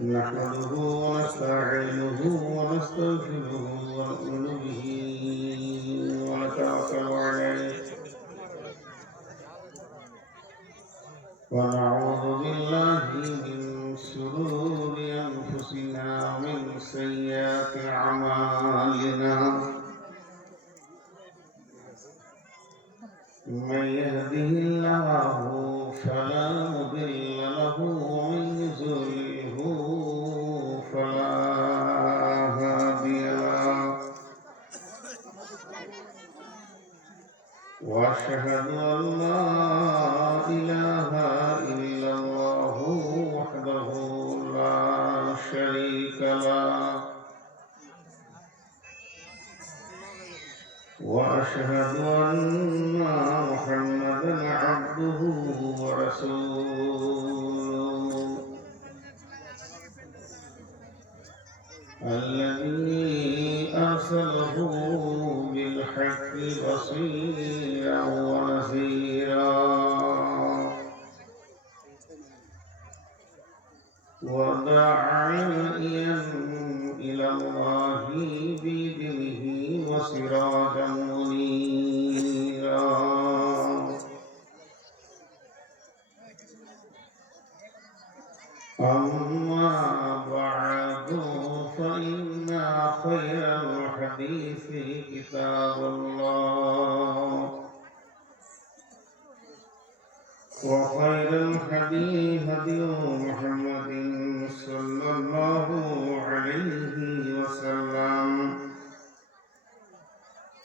نحمده ونستعينه ونستغفره ونؤمن به ونتوكل عليه ونعوذ بالله من شرور أنفسنا ومن سيئات أعمالنا من يهده الله فلا مضل له ومن يضلله فلا هادي له وأشهد أن لا إله إلا الله وحده لا شريك له وأشهد أن محمدا عبده ورسوله الذي أرسله بالحق بصيرا ونذيرا وداعيا إلى الله بإذنه وسراجا منيرا أما بعد فإن خير الحديث كتاب الله وخير الهدي هدي محمد صلى الله عليه وسلم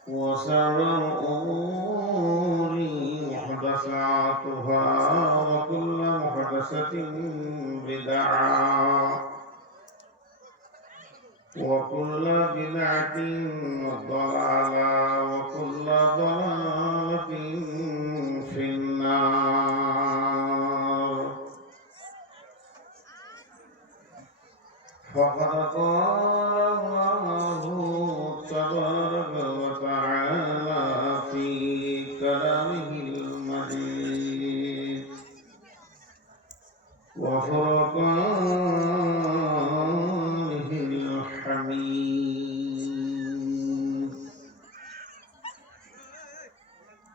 وشر الأمور محدثاتها وكل محدثة بدعة وكل بدعة ضلالة وكل ضلالة في النار فقد قال الله تبارك وتعالى في كلامه المجيد وفرقانه الحميد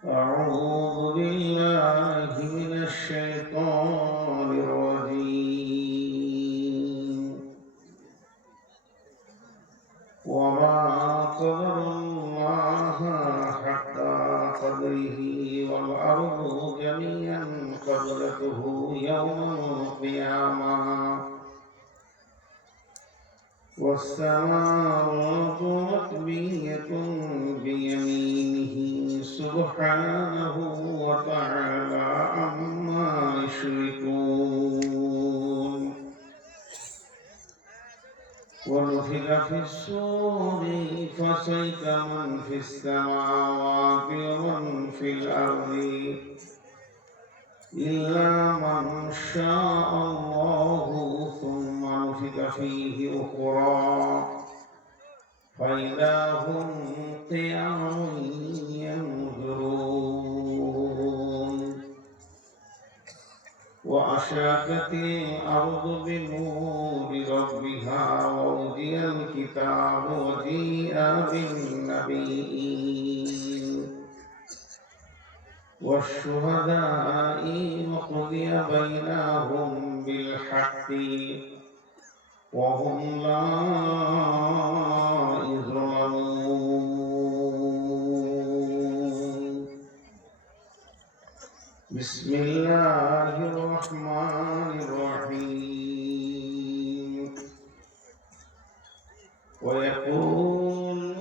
أعوذ بالله من الشيطان الرجيم وما قدر الله حق قدره والأرض جميعا قبضته يوم القيامة والسماوات مطوية بيمينه سبحانه وتعالى عما يشركون ونفخ في الصور فصعق من في السماوات ومن في الأرض إلا من شاء الله ثم نفخ فيه أخرى فإذا هم قيام ينظرون وأشرقت الأرض بنور ربها ووضع الكتاب وجيء بالنبيين والشهداء وقضي بينهم بالحق وهم لا يظلمون بسم الله الرحمن الرحيم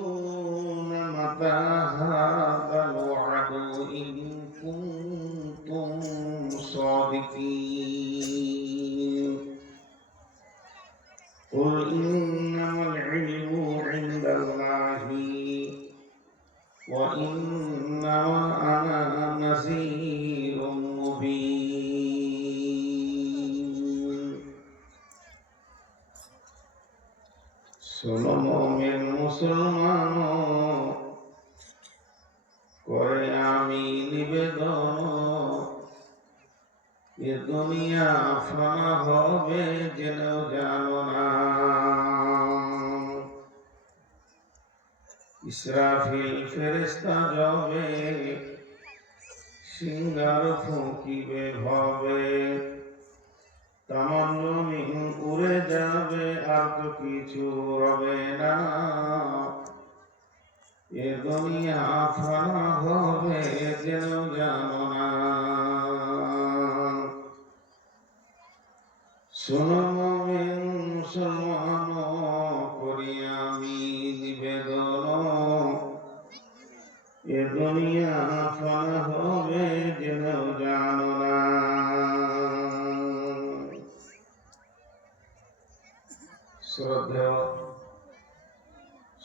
ويقولون متى هذا الوعد إن كنتم صادقين قل إنما العلم عند الله وإنما أنا نذير مبين শোনো মুমিন মুসলমান করে আমি নিবেদন এ দুনিয়া ফানা হবে জেনেও জানো না। ইসরাফিল ফেরেশতা যাবে, সিংহার ফুঁকিবে ভবে, তামাম জমিন উড়ে যাবে আর তো কিছু রবে না। এ দুনিয়া ফানা হবে জেনেও জানো না। শোনো মুমিন মুসলমান, করি আমি নিবেদন, এ দুনিয়া ফানা হবে জেনেও জানো না। শ্রদ্ধেয়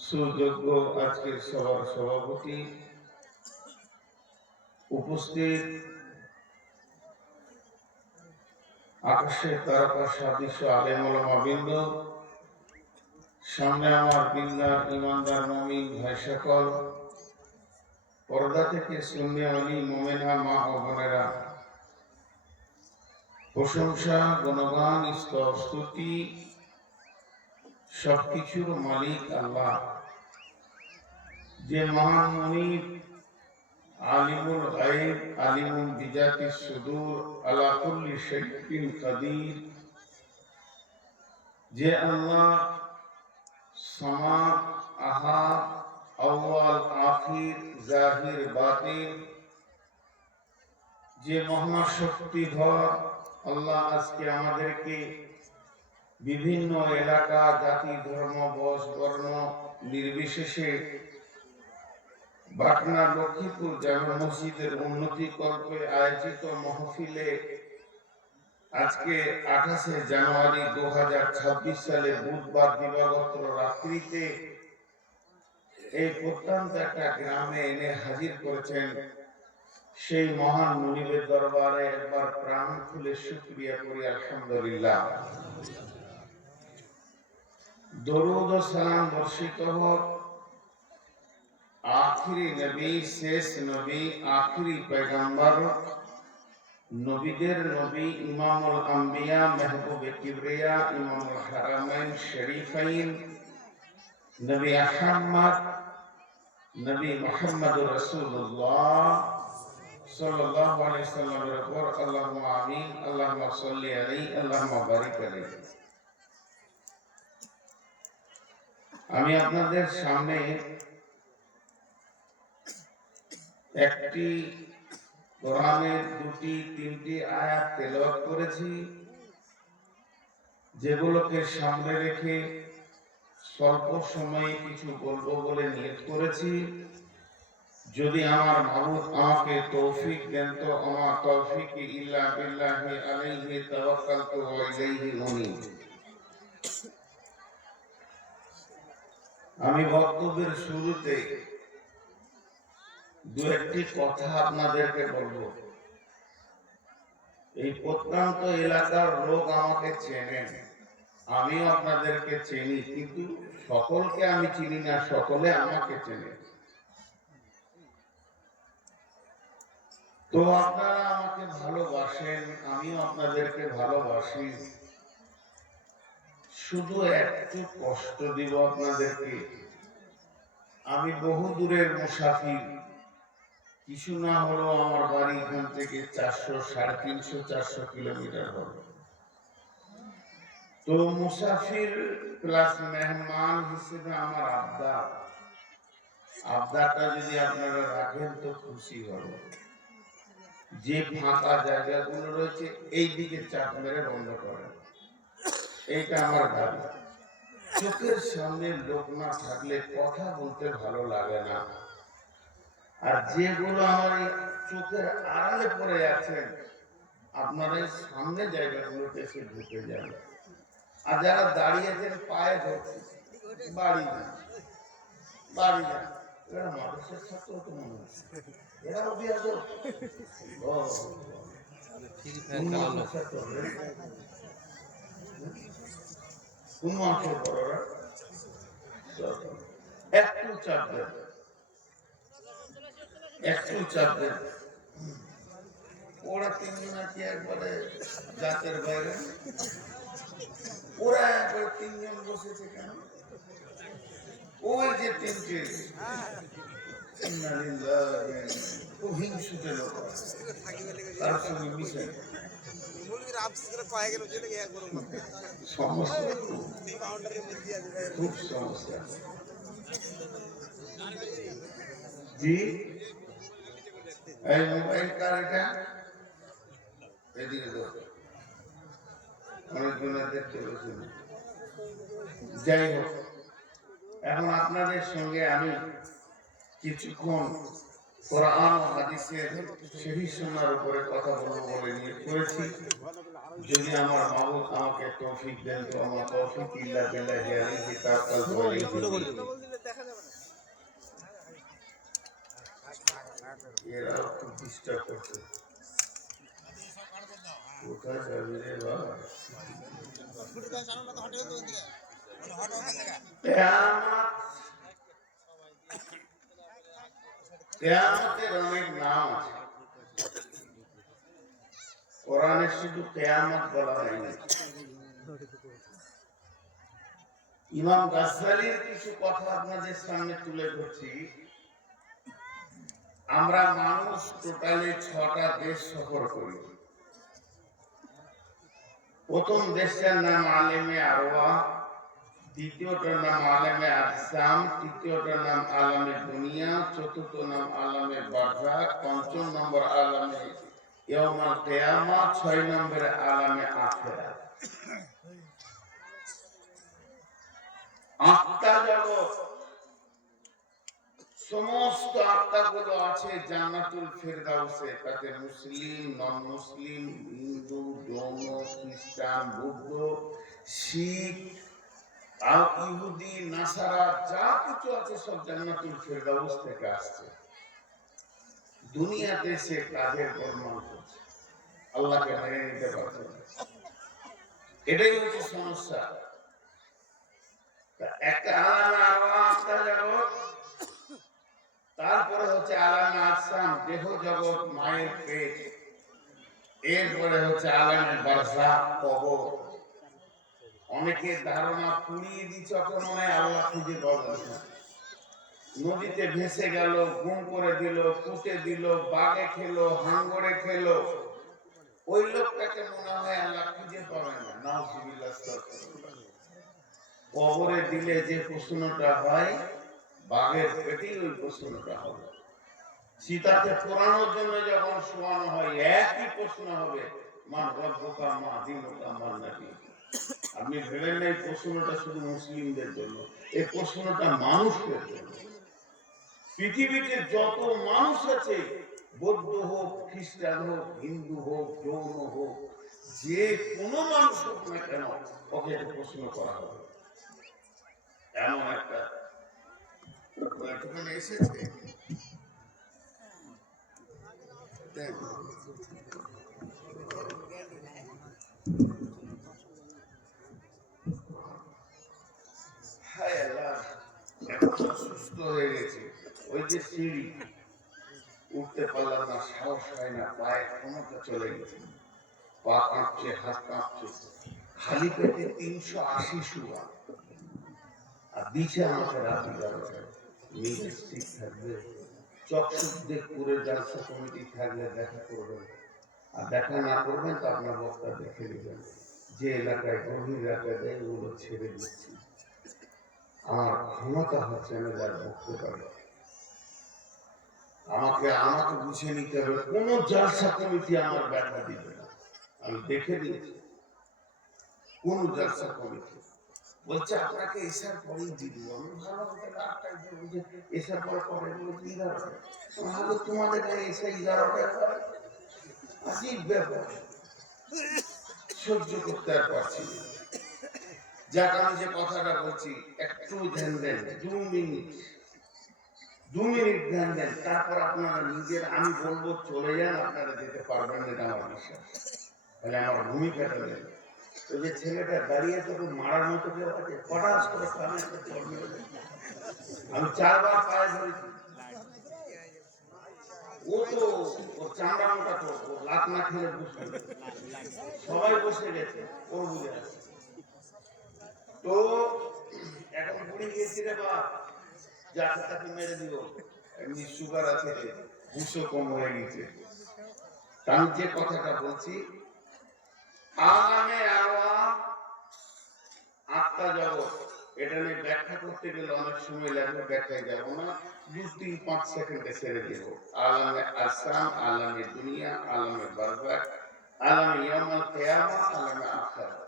সুযোগ্য আজকের সভার সভাপতি, উপস্থিত আকাশের তারকা সাদৃশ্য আলেম ওলামা বৃন্দ, সামনে আমার দিনদার ইমানদার মুমিন ভাই সকল, পর্দা থেকে সুন্নিয়ানি মুমিনা মা ও বোনেরা, প্রশংসা গুণগান স্তব স্তুতি সবকিছুর মালিক আল্লাহ, যে মহান মুনিব, আলিমুল গায়ব, আলিমুল বিজাতিস সুদূর, আলা কুল্লি শাইইন কাদির, যে আল্লাহ সামাদ, আহাদ, আউয়াল, আখির, জাহির, বাতিন, যে মহাশক্তিধর আল্লাহ আজকে আমাদেরকে বিভিন্ন এলাকা, জাতি, ধর্ম, বর্ষ, বর্ণ নির্বিশেষে পাটনা লক্ষ্মীপুর জামে মসজিদের উন্নতি কল্পে আয়োজিত মাহফিলে আজকে 28শে জানুয়ারি 2026 সালে বুধবার দিবাগত রাত্রিতে এই প্রত্যন্ত একটা গ্রামে এনে হাজির করেছেন, সেই মহান মুনিবের দরবারে একবার প্রাণ খুলে শুকরিয়া করি আলহামদুলিল্লাহ। দরুদ ও সালাম বর্ষিত হোক आखिरी नबी, शेष नबी, आखिरी पैगंबर, नबीদের নবী, ইমামুল আম্বিয়া, মেহবুবে কিবরিয়া, ইমামুল হারামাইন শরীফাইন, নবী আহমদ, নবী মুহাম্মদুর রাসূলুল্লাহ সাল্লাল্লাহু আলাইহি সাল্লামের উপর আল্লাহুম্মা আমিন, আল্লাহুম্মা সাল্লি আলাইহি, আল্লাহুম্মা বারিক আলাইহি। আমি আপনাদের সামনে একটি কোরআনের 2-3টি আয়াত তেলাওয়াত করেছি, যেগুলোকে সামনে রেখে স্বল্প সময়ে কিছু বলবো বলে নিয়ত করেছি। যদি আমার মাবুদ আমাকে তৌফিক দেন তো আমার তৌফিক ইল্লা বিল্লাহি আলাইহি তাওয়াক্কালতু ওয়া ইলাইহি উনীব। আমি বক্তব্যের শুরুতে দু একটি কথা আপনাদেরকে বলবো। এই প্রত্যন্ত এলাকার লোক আমাকে চেনেন, আমিও আপনাদেরকে চিনি, কিন্তু সকলকে আমি চিনি না, সকলে আমাকে চেনে। তো আপনারা আমাকে ভালোবাসেন, আমিও আপনাদেরকে ভালোবাসি। শুধু একটু কষ্ট দিব আপনাদেরকে। আমি বহু দূরের মুসাফির, কিছু না হলেও আমার বাড়ি এখান থেকে 350-400 কিলোমিটার হবে। তো মুসাফির প্লাস মেহমান হিসেবে আমার আবদারটা যদি আপনারা রাখেন তো খুশি হব। যে ফাঁকা জায়গাগুলো রয়েছে এই দিকে চাপ মেরে বন্ধ করেন, এইটা আমার দাবি। চোখের সামনে লোক না থাকলে কথা বলতে ভালো লাগে না। আর যেগুলো আমার চোখের আড়ালে পড়ে আছেন, আপনারা এই সামনে জায়গাগুলোতে এসে ঢুকে যান। আর যারা দাঁড়িয়েছেন পায়ে ধরছে, বাড়ি যান, বাড়ি যান। এরা মানুষের ছাত্র তো মনে হচ্ছে, এরা অভিয়াস একটু চাপ দেন, একটু চাপ দেন। ওরা তিনজন কি একবারে জাতের বাইরে, ওরা একবারে তিনজন বসেছে কেন? ওই যে তিনটে হিংসুটে লোক তার সঙ্গে মিশে খুব সমস্যা। জি এই মোবাইল কার এটা? এদিকে অনেকজনের দেখতে পেয়েছেন। যাই হোক, এখন আপনাদের সঙ্গে আমি কিছুক্ষণ কোরআন ও হাদিসের সহিহ সুন্নাহর উপরে কথা বলবো বলে নিয়োগ করেছি। যদি আমার মাবুদ আমাকে তৌফিক দেন তো আমার তৌফিক ইল্লা বিল্লাহি আলাইহি তাওয়াক্কালতু আলাইহি। এরা খুব ডিস্টার্ব করছে। কোথায় যাবি রে বাবা? কিয়ামতের অনেক নাম আছে, কোরআনে শুধু কিয়ামত বলা হয়নি। ইমাম গাজ্জালীর কিছু কথা আপনাদের সামনে তুলে ধরছি। আমরা মানুষ টোটালি 6টা দেশ সফর করি। প্রথম দেশের নাম আলেমে আরওয়া, দ্বিতীয়টার নাম আলেমে আজসাম, তৃতীয়টার নাম আলামে দুনিয়া, চতুর্থ নাম আলামে বারজাখ, পঞ্চম নম্বর আলামে ইয়াউমুল কিয়ামা, 6 নম্বরে আলামে আখিরাত। আত্মা জগৎ, সমস্ত আত্মাগুলো আছে জান্নাতুল ফেরদাউসে। তাতে মুসলিম, নন মুসলিম, হিন্দু, জৈন, খ্রিস্টান, বৌদ্ধ, শিখ, ইহুদি, নাসারা, যা কিছু আছে সব জান্নাতুল ফেরদাউস থেকে আসছে। দুনিয়াতে সে কাজের প্রমাণ করছে, আল্লাহকে মেনে নিতে পারছে না। এটাই হচ্ছে সমস্যা। একটা আলামে আরওয়া আত্মা জগৎ, তারপরে হচ্ছে আলামে আজসাম দেহ জগৎ, মায়ের পেট, এরপরে হচ্ছে আলামে বারজাখ কবর। অনেকে ধারণা পুড়িয়ে দিচ্ছে, মনে আল্লাহ খুঁজে পাবেন না। নদীতে ভেসে গেল, গুম করে দিল, পুঁতে দিল, বাঘে খেলো, হাঙ্গরে খেলো, ওই লোকটাকে মনে হয় আল্লাহ খুঁজে পাবেন না। নাউজুবিল্লাহ। কবরে দিলে যে প্রশ্নটা হয়, বাঘের পেটেই ওই প্রশ্নটা হবে। সীতাকে পোড়ানোর জন্য যখন শোয়ানো হয়, একই প্রশ্ন হবে, মান রব্বুকা মা দীনুকা মান নাবিয়্যুকা। আপনি ভেবেন না এই প্রশ্নটা শুধু মুসলিমদের জন্য, এই প্রশ্নটা মানুষের জন্য। পৃথিবীতে যত মানুষ আছে, বৌদ্ধ হোক, খ্রিস্টান হোক, হিন্দু হোক, জৈন হোক, যে কোনো মানুষ হোক না কেন, ওকে প্রশ্ন করা হবে। এমন একটা এসেছে, সুস্থ হয়ে গেছে। ওই যে সিঁড়ি উঠতে পারলাম না, সাহস হয় না, পায়ের ক্ষমতা চলে গেছে, পা কাঁপছে, হাত কাঁপছে, খালি পেটে 380 শুয়া, আর দিচ্ছে আমাকে রাত 11টায়। মেজাজ ঠিক থাকবে, চকচক করে জালসা কমিটি থাকলে দেখা করবেন, আর দেখা না করবেন তো আপনার বক্তা দেখে নেবেন। যে এলাকায় গভীর এলাকায় দেয় ওগুলো ছেড়ে দিচ্ছি, আমার ক্ষমতা হচ্ছে না যার বক্তব্য পারে। আমাকে বুঝে নিতে হবে, কোন জালসা কমিটি আমার ব্যথা দিবে না। আমি দেখে দিয়েছি কোন জালসা কমিটি বলছে আপনাকে এসার পরেই দিব। আমি ভালো হতে রাতটাই দেবো যে এসার পরে করে বলছি 11টায়। তাহলে তোমাদের এসে 11টায় করে, আজীব ব্যাপার, সহ্য করতে আর পারছি না। যাক, আমি যে কথাটা বলছি একটু ধ্যান দেন, 2 মিনিট ধ্যান দেন, তারপর আপনারা নিজের, আমি বলবো চলে যান, আপনারা যেতে পারবেন না, এটা আমার বিশ্বাস। তাহলে আমার ভূমিকাটা নেই। ওই যে ছেলেটা দাঁড়িয়ে তোকে মারার মতো কেউ আছে, পটাশ করে কানে একটা চড় মেরে দেয়। আমি 4 বার পায়ে ধরেছি, ও তো ওর চামড়া মোটা, তো ও লাত না খেলে বুঝবে, সবাই বসে গেছে, ও বুঝে আছে। তো এখন বুড়ি গেছি রে বাপ, যাকে তাকে মেরে দিল, এমনি সুগার আছে, হুঁশও কম হয়ে গেছে। আমি যে কথাটা বলছি, আলামে আরওয়াহ, আত্মা জগৎ, এটা নিয়ে ব্যাখ্যা করতে গেলে অনেক সময় লাগবে, ব্যাখ্যায় যাব না, 2-3-5 সেকেন্ডে ছেড়ে দেব। আলামে আসসাম, আলামে দুনিয়া, আলামে বারজাখ, আলামে ইয়াউমুল কিয়ামা, আলামে আখিরাত।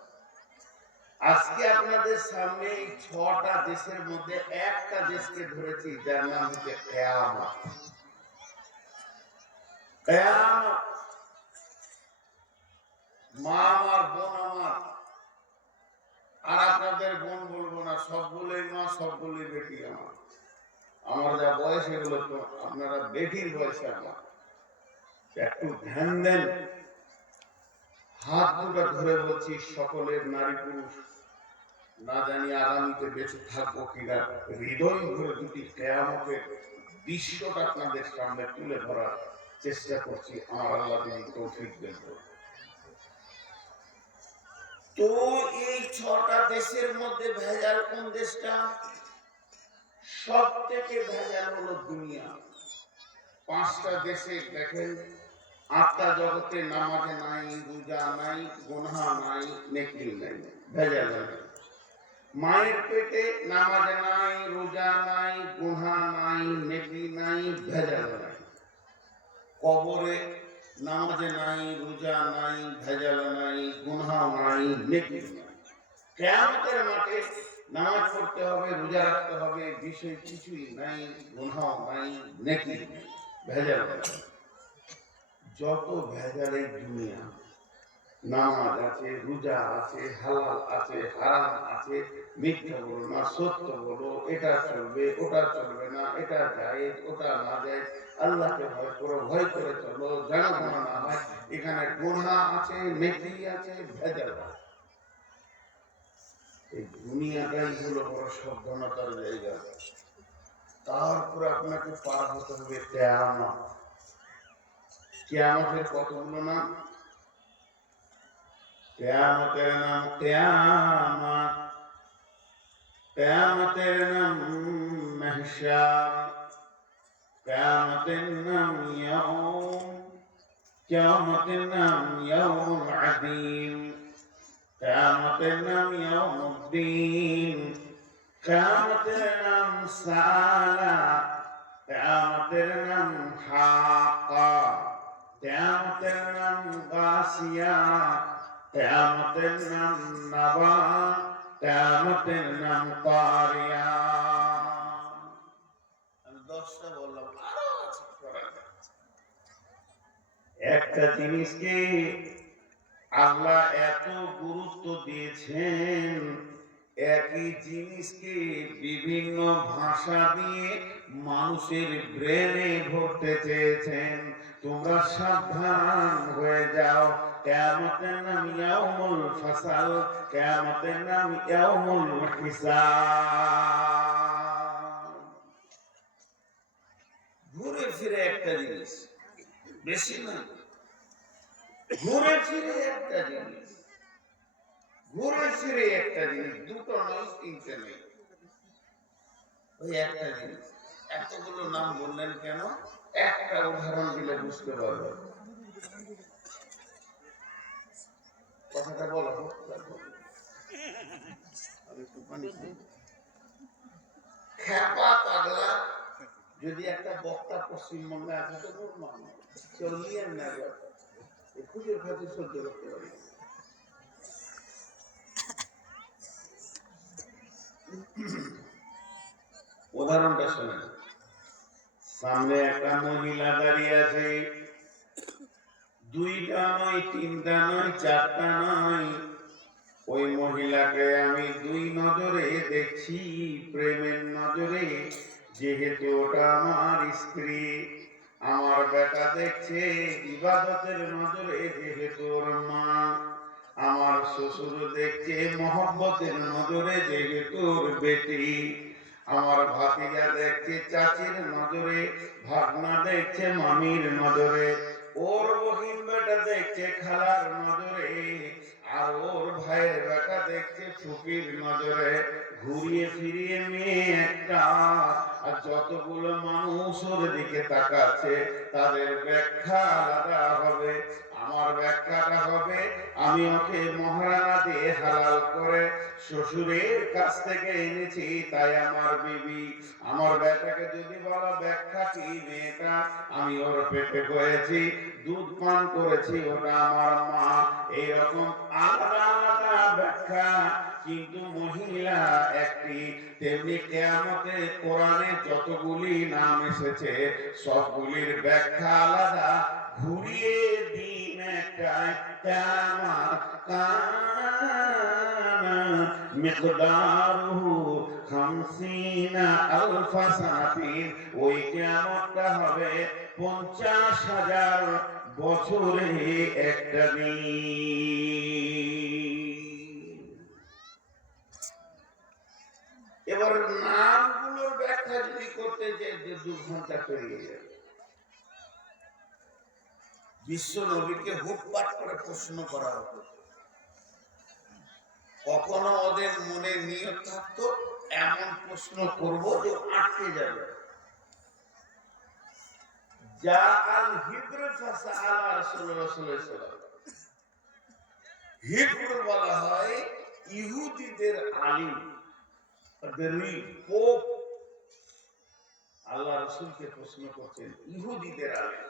আজকে আপনাদের সামনে এই 6টা দেশের মধ্যে একটা দেশকে ধরেছি, যার নাম হচ্ছে কিয়ামত। কিয়ামত, মা আমার, বোন আমার, আর আপনাদের বোন বলবো না, সবগুলোই মা, সবগুলোই বেটি আমার। আমার যা বয়স, এগুলো তো আপনারা বেটির বয়সে আমার। একটু ধ্যান দেন, হাত দুটো ধরে বলছি, সকলের নারী পুরুষ, না জানি আগামীতে বেঁচে থাকবো কিনা, হৃদয় ভরে দুটি কিয়ামতের দৃশ্যটা আপনাদের সামনে তুলে ধরার চেষ্টা করছি, আমার আল্লাহ যদি তৌফিক দেন। তো এই 6টা দেশের মধ্যে ভেজাল কোন দেশটা? সব থেকে ভেজাল হলো দুনিয়া। 5টা দেশে দেখেন, আত্মা জগতে নামাজ নাই, রোজা নাই, গুনাহ নাই, নেকি নাই, ভেজাল নাই। মায়ের পেটে নামাজ নাই, রোজা নাই, গুনাহ নাই, নেকি নাই, ভেজাল নাই। কবরে নামাজ নাই, রোজা নাই, ভেজাল নাই, গুনাহ নাই, নেকি নাই। কিয়ামতের মাঠে নামাজ পড়তে হবে, রোজা রাখতে হবে, বিষয় কিছুই নাই, গুনাহ নাই, নেকি নাই, ভেজাল নাই। যত ভেজাল এই দুনিয়া, নামাজ আছে, রোজা আছে, হালাল আছে, হারাম আছে, মিথ্যা বলো না, সত্য বলো, এটা চলবে, ওটা চলবে না, এটা জায়েজ, ওটা না জায়েজ, আল্লাহকে ভয় করো, ভয় করে চলো, যেন গুনাহ না হয়। এখানে গুনাহ আছে, নেকি আছে, ভেজাল আছে। এই দুনিয়াটাই হলো বড় সাবধানতার জায়গা। তারপরে আপনাকে পার হতে হবে কিয়ামত। কিয়ামতের কতগুলো নাম? কিয়ামতের নাম কিয়ামত, কিয়ামতের নাম মাহশার, কিয়ামতের নাম ইয়াউম, কিয়ামতের নাম ইয়াউমুল আযীম, কিয়ামতের নাম ইয়াউমুদ্দিন, কিয়ামতের নাম সাআলা, কিয়ামতের নাম হাক্কা, কিয়ামতের নাম গাসিয়া, কিয়ামতের নাম নাবা, কিয়ামতের নাম কারিয়া। আমি 10টা বললাম, আরো আছে। একটা জিনিসকে আল্লাহ এত গুরুত্ব দিয়েছেন, একই জিনিসকে বিভিন্ন ভাষা দিয়ে মানুষের ব্রেনে ভরতে চেয়েছেন। তোমরা সাবধান হয়ে যাও, কিয়ামতের নাম ইয়াউমুল ফাসাল, কিয়ামতের নাম ইয়াউমুল হিসাব। ঘুরে ফিরে একটা জিনিস, বেশি না, ঘুরে ফিরে একটা জিনিস, ঘুরে ফিরে একটা জিনিস, দুটো নয়, তিনটে নেই, ওই একটা জিনিস। এতগুলো নাম বললেন কেন? একটা উদাহরণ দিলে বুঝতে পারবেন। কথাটা বলো, খ্যাপা পাগলা যদি একটা বক্তা পশ্চিমবঙ্গে আছে তো চলিয়েন না, খুঁজে খাতে সহ্য করতে পারি। উদাহরণটা শোনেন। সামনে একটা মহিলা দাঁড়িয়ে আছে, 2টা নয়, 3টা নয়, 4টা নয়, ওই মহিলাকে আমি 2 নজরে দেখছি, প্রেমের নজরে। যেহেতু ওটা আমার স্ত্রী, আমার বেটা দেখছে ইবাদতের নজরে, যেহেতু ওর মা। আমার শ্বশুর দেখছে মহব্বতের নজরে, যেহেতু ওর বেটি। আমার ভাতিজা দেখছে চাচির নজরে, ভাগনা দেখছে মামির নজরে, ওর বহিন বেটা দেখছে খালার নজরে, আর ওর ভাইয়ের বেটা দেখছে ফুপির নজরে। ঘুরিয়ে ফিরিয়ে মেয়ে একটা, আর যতগুলো মানুষ ওর দিকে তাকাচ্ছে তাদের ব্যাখ্যা আলাদা হবে। আমার ব্যাখ্যাটা হবে, আমি ওকে মহারানা দিয়ে হালাল করে শ্বশুরের কাছ থেকে এনেছি, তাই আমার বিবি। আমার বেটাকে যদি বলো ব্যাখ্যা কি, মেয়েটা আমি ওর পেটে হয়েছি, দুধ পান করেছি, ওটা আমার মা। এইরকম আলাদা আলাদা ব্যাখ্যা, কিন্তু মহিলা একটি। তেমনি কিয়ামতে কোরআনে যতগুলি নাম এসেছে সবগুলির ব্যাখ্যা আলাদা। ঘুরিয়ে দিন একটাই, কিয়ামত কানা মিকদারুহু 50 আলফা সানাতিন। ওই কিয়ামতটা হবে 50,000 বছরে একটা দিন। এবার নামগুলোর ব্যাখ্যা যদি করতে যে 2 ঘন্টা পেরিয়ে যাবে। বিশ্ব নবীকে হুটপাট করে প্রশ্ন করা হতো, কখনো ওদের মনে নিয়ত থাকতো এমন প্রশ্ন করব যে আটকে যাবে। যা আল হিব্র ফাসাআলা রাসূলুল্লাহ সাল্লাল্লাহু আলাইহি ওয়াসাল্লাম। হিব্র বলা হয় ইহুদিদের আলিম, পোপ। আল্লাহ রাসূলকে প্রশ্ন করছেন ইহুদিদের আলিম।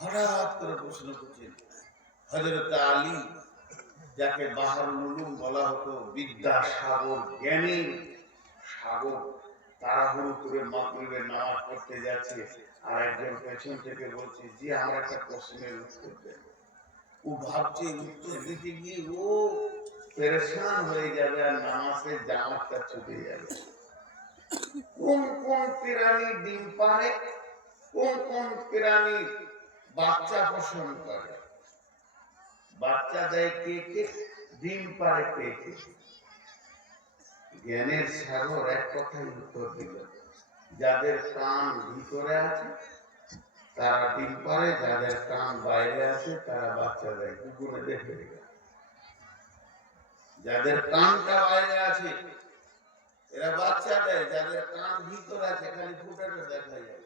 হঠাৎ করে প্রশ্ন করছেন হযরত আলী, যাকে বাহরুল উলুম বলা হতো, বিদ্যা সাগর, জ্ঞানের সাগর। তাড়াহুড়ো করে মাগরিবের নামাজ পড়তে যাচ্ছে, আর একজন পেছন থেকে বলছে, জি আমার একটা প্রশ্নের উত্তর দেন। ও ভাবছে উত্তর দিতে গিয়ে ও পেরেশান হয়ে যাবে, আর নামাজের জামাতটা ছুটে যাবে। কোন কোন প্রাণী ডিম পাড়ে, কোন কোন প্রাণী বাচ্চা পোষণ করে, বাচ্চা দেয় কে কে, ডিম পাড়ে কে কে। জ্ঞানের সাগর এক কথাই উত্তর দিল, যাদের কান ভিতরে আছে তারা ডিম পাড়ে, যাদের কান বাইরে আছে তারা বাচ্চা দেয়। কুকুরে দেখে যাদের কানটা বাইরে আছে এরা বাচ্চা দেয়, যাদের কান ভিতরে আছে খালি ফুটাটা দেখা যায়,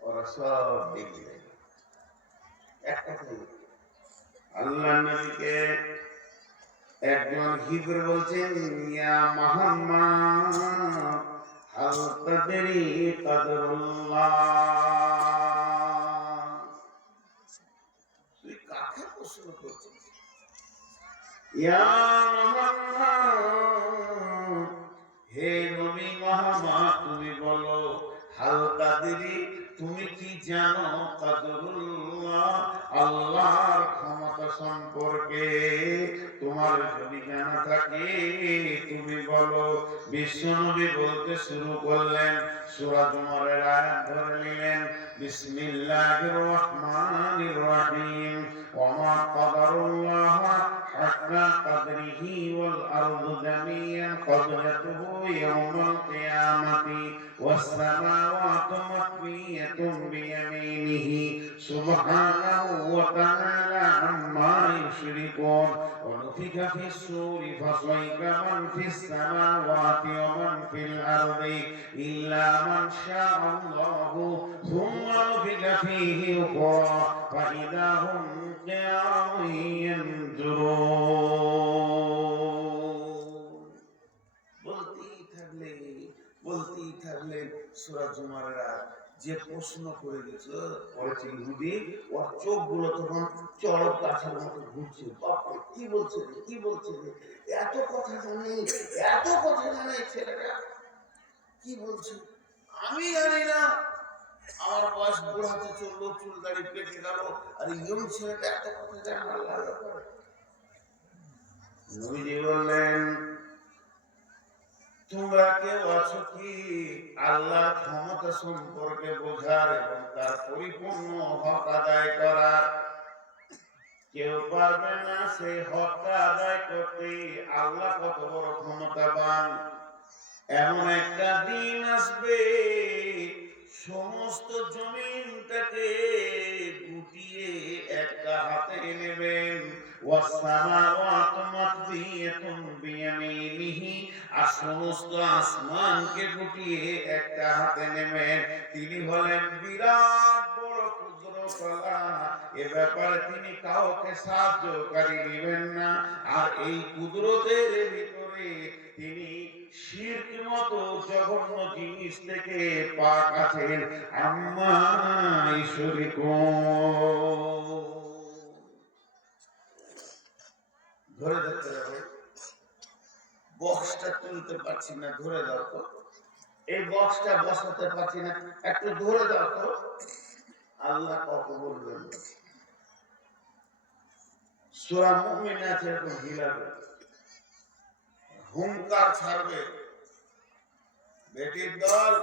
ওরা সব দেখবে। এক কথাই আল্লাহ নবীকে একজন হিব্র বলছেন, ইয়া মুহাম্মদ হাল তাদরি কদরুল্লাহ। তুই কাকে প্রশ্ন করছিস? ইয়া মুহাম্মদ, হে নবী মুহাম্মদ, তুমি বলো, হাল তাদরি, তুমি কি জানো, কদরুল্লাহ, আল্লাহর ক্ষমতা সম্পর্কে? তোমার যদি জানা থাকে তুমি বলো। বিশ্বনবী বলতে শুরু করলেন, সূরা জুমারের আয়াত ধরে নিলেন, বিসমিল্লাহির রহমানির রহিম, ওয়া মা কদরুল্লাহ হাক্কা কদরিহি ওয়াল আরদু জামিআন কবলাতুহু ইয়াওমাল কিয়ামাতি ওয়াস সামাওয়াতু মাতওইয়াতুন বিয়ামিনিহি সুবহানাহু ওয়া তাআলা আম্মা ইউশরিকুন। ونفخ في الصور فصعق من في السماوات ومن في الأرض إلا من شاء الله ثم نفخ فيه أخرى فإذا هم قيام ينظرون। বলতেই থাকলেন সূরা জুমারের আয়াত। যে প্রশ্ন করে করেছে ইহুদি, ওর চোখগুলো তখন চড়ক গাছের মতো ঘুরছে। বাপরে, কি বলছে কি বলছে, এত কথা জানে, এত কথা জানে ছেলেটা, কি বলছে আমি জানি না। আমার বয়স বুড়াতে চললো, চুল দাড়ি পেকে গেল, আর ইয়ং ছেলেটা এত কথা জানে আল্লাহর ব্যাপারে। নবীজি বললেন, তোমরা কেউ আছো কি আল্লাহর ক্ষমতা সম্পর্কে বোঝার এবং তার পরিপূর্ণ হক আদায় করার? কেউ পারবে না সেই হকটা আদায় করতে। আল্লাহ কত বড় ক্ষমতাবান, এমন একটা দিন আসবে সমস্ত জমিনটাকে গুটিয়ে একটা হাতে নেবেন, ওয়াসসামাওয়াতু মাতবিয়াতুন বিয়ামিনিহি, আর সমস্ত আসমানকে গুটিয়ে একটা হাতে নেবেন। তিনি হলেন বিরাট বড় কুদরতওয়ালা, এ ব্যাপারে তিনি কাউকে সাহায্যকারী নেবেন না। আর এই কুদরতের ভিতরে তিনি শিরক মতো জঘন্য জিনিস থেকে পাক আছেন। আম্মা ইশরিকুন। ধরে ধরতে হবে, বক্সটা তুলতে পারছি না, ধরে দাও তো। এই বক্সটা বসাতে পারছি না, একটু ধরে দাও তো। আল্লাহ কত বলবেন, সূরা মুমিন আছে এরকম হিলাবে, হুঙ্কার ছাড়বে, বেটির দল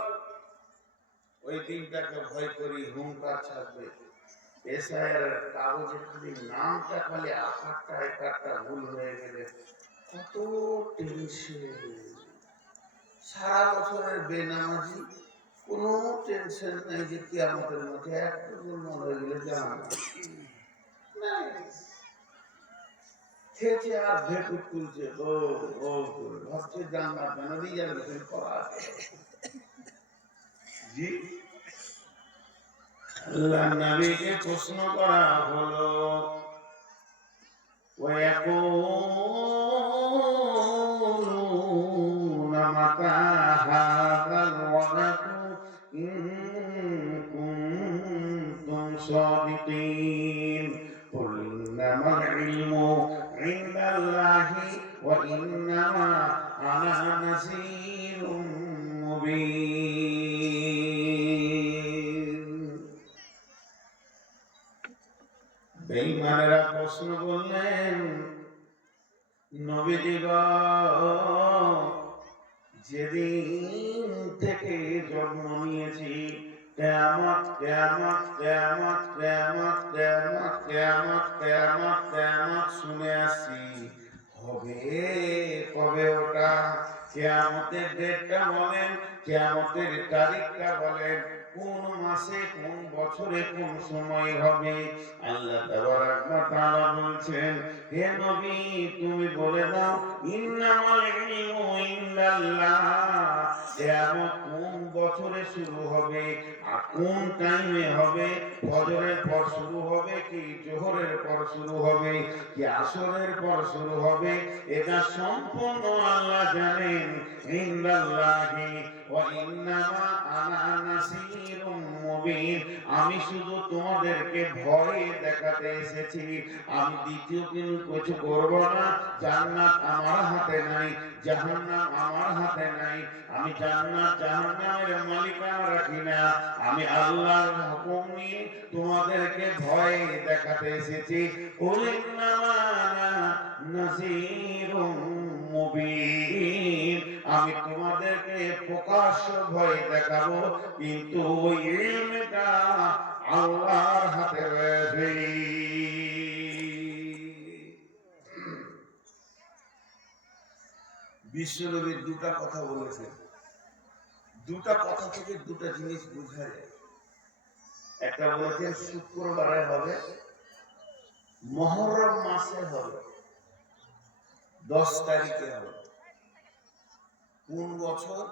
ওই দিনটাকে ভয় করি, হুঙ্কার ছাড়বে। এসআইয়ের কাগজে খালি নামটা খালি আকারটা একারটা ভুল হয়ে গেলে কত টেনশন। সারা বছরের বেনামাজি, কোনো টেনশন নেই যে কিয়ামতের মধ্যে একটু গোলমাল হয়ে গেলে জাহান্নাম। খেয়েছে আর ভেটুক তুলছে, ও ও করে ভাবছে জান্নাত কেন রিজার্ভেশন করা আছে। জি, আল্লাহ নবীকে প্রশ্ন করা হলো, ويقولون متى هذا الوعد إن كنتم صادقين قل إنما العلم عند الله وإنما أنا نذير مبين। বেঈমানেরা প্রশ্ন করলেন, নবীজি গো, যেদিন থেকে জন্ম নিয়েছি কিয়ামত কিয়ামত কিয়ামত কিয়ামত কিয়ামত কিয়ামত কিয়ামত কিয়ামত শুনে আসছি, হবে কবে ওটা? কিয়ামতের ডেটটা বলেন, কিয়ামতের তারিখটা বলেন, কোন মাসে কোন বছরে কোন সময় হবে? আল্লাহ তাবারাক ওয়া তাআলা বলছেন, হে নবী তুমি বলে দাও, ইন্নামাল ইলমু ইনদাল্লাহ, কিয়ামত কোন বছরে শুরু হবে আর কোন টাইমে হবে? ফজরের পর শুরু হবে কি জোহরের পর শুরু হবে কি আসরের পর শুরু হবে? এটা সম্পূর্ণ আল্লাহ জানেন। ইনদাল্লাহি ওয়া ইন্নামা আনা নাসিরুম মুবিন, আমি শুধু তোমাদেরকে ভয় দেখাতে এসেছি, আমি দ্বিতীয় কিছু করব না। জান্নাত আমার হাতে নাই, জাহান্নাম আমার হাতে নাই, আমি জান্নাত জাহান্নামের মালিকানা রাখি না। আমি আল্লাহর হুকুম নিয়ে তোমাদেরকে ভয় দেখাতে এসেছি। কুল ইন্নামা আনা নাযীরুম মুবিন, আমি তোমাদেরকে প্রকাশ্য ভয় দেখাবো, কিন্তু ওই ইলমটা আল্লাহর হাতে রয়েছে। বিশ্বনবী দুটা কথা বলেছেন, দুটা কথা থেকে দুটা জিনিস বোঝা যায়। একটা বলেছেন শুক্রবারে হবে, মুহররম মাসে হবে, 10 তারিখে হবে। কোন বছর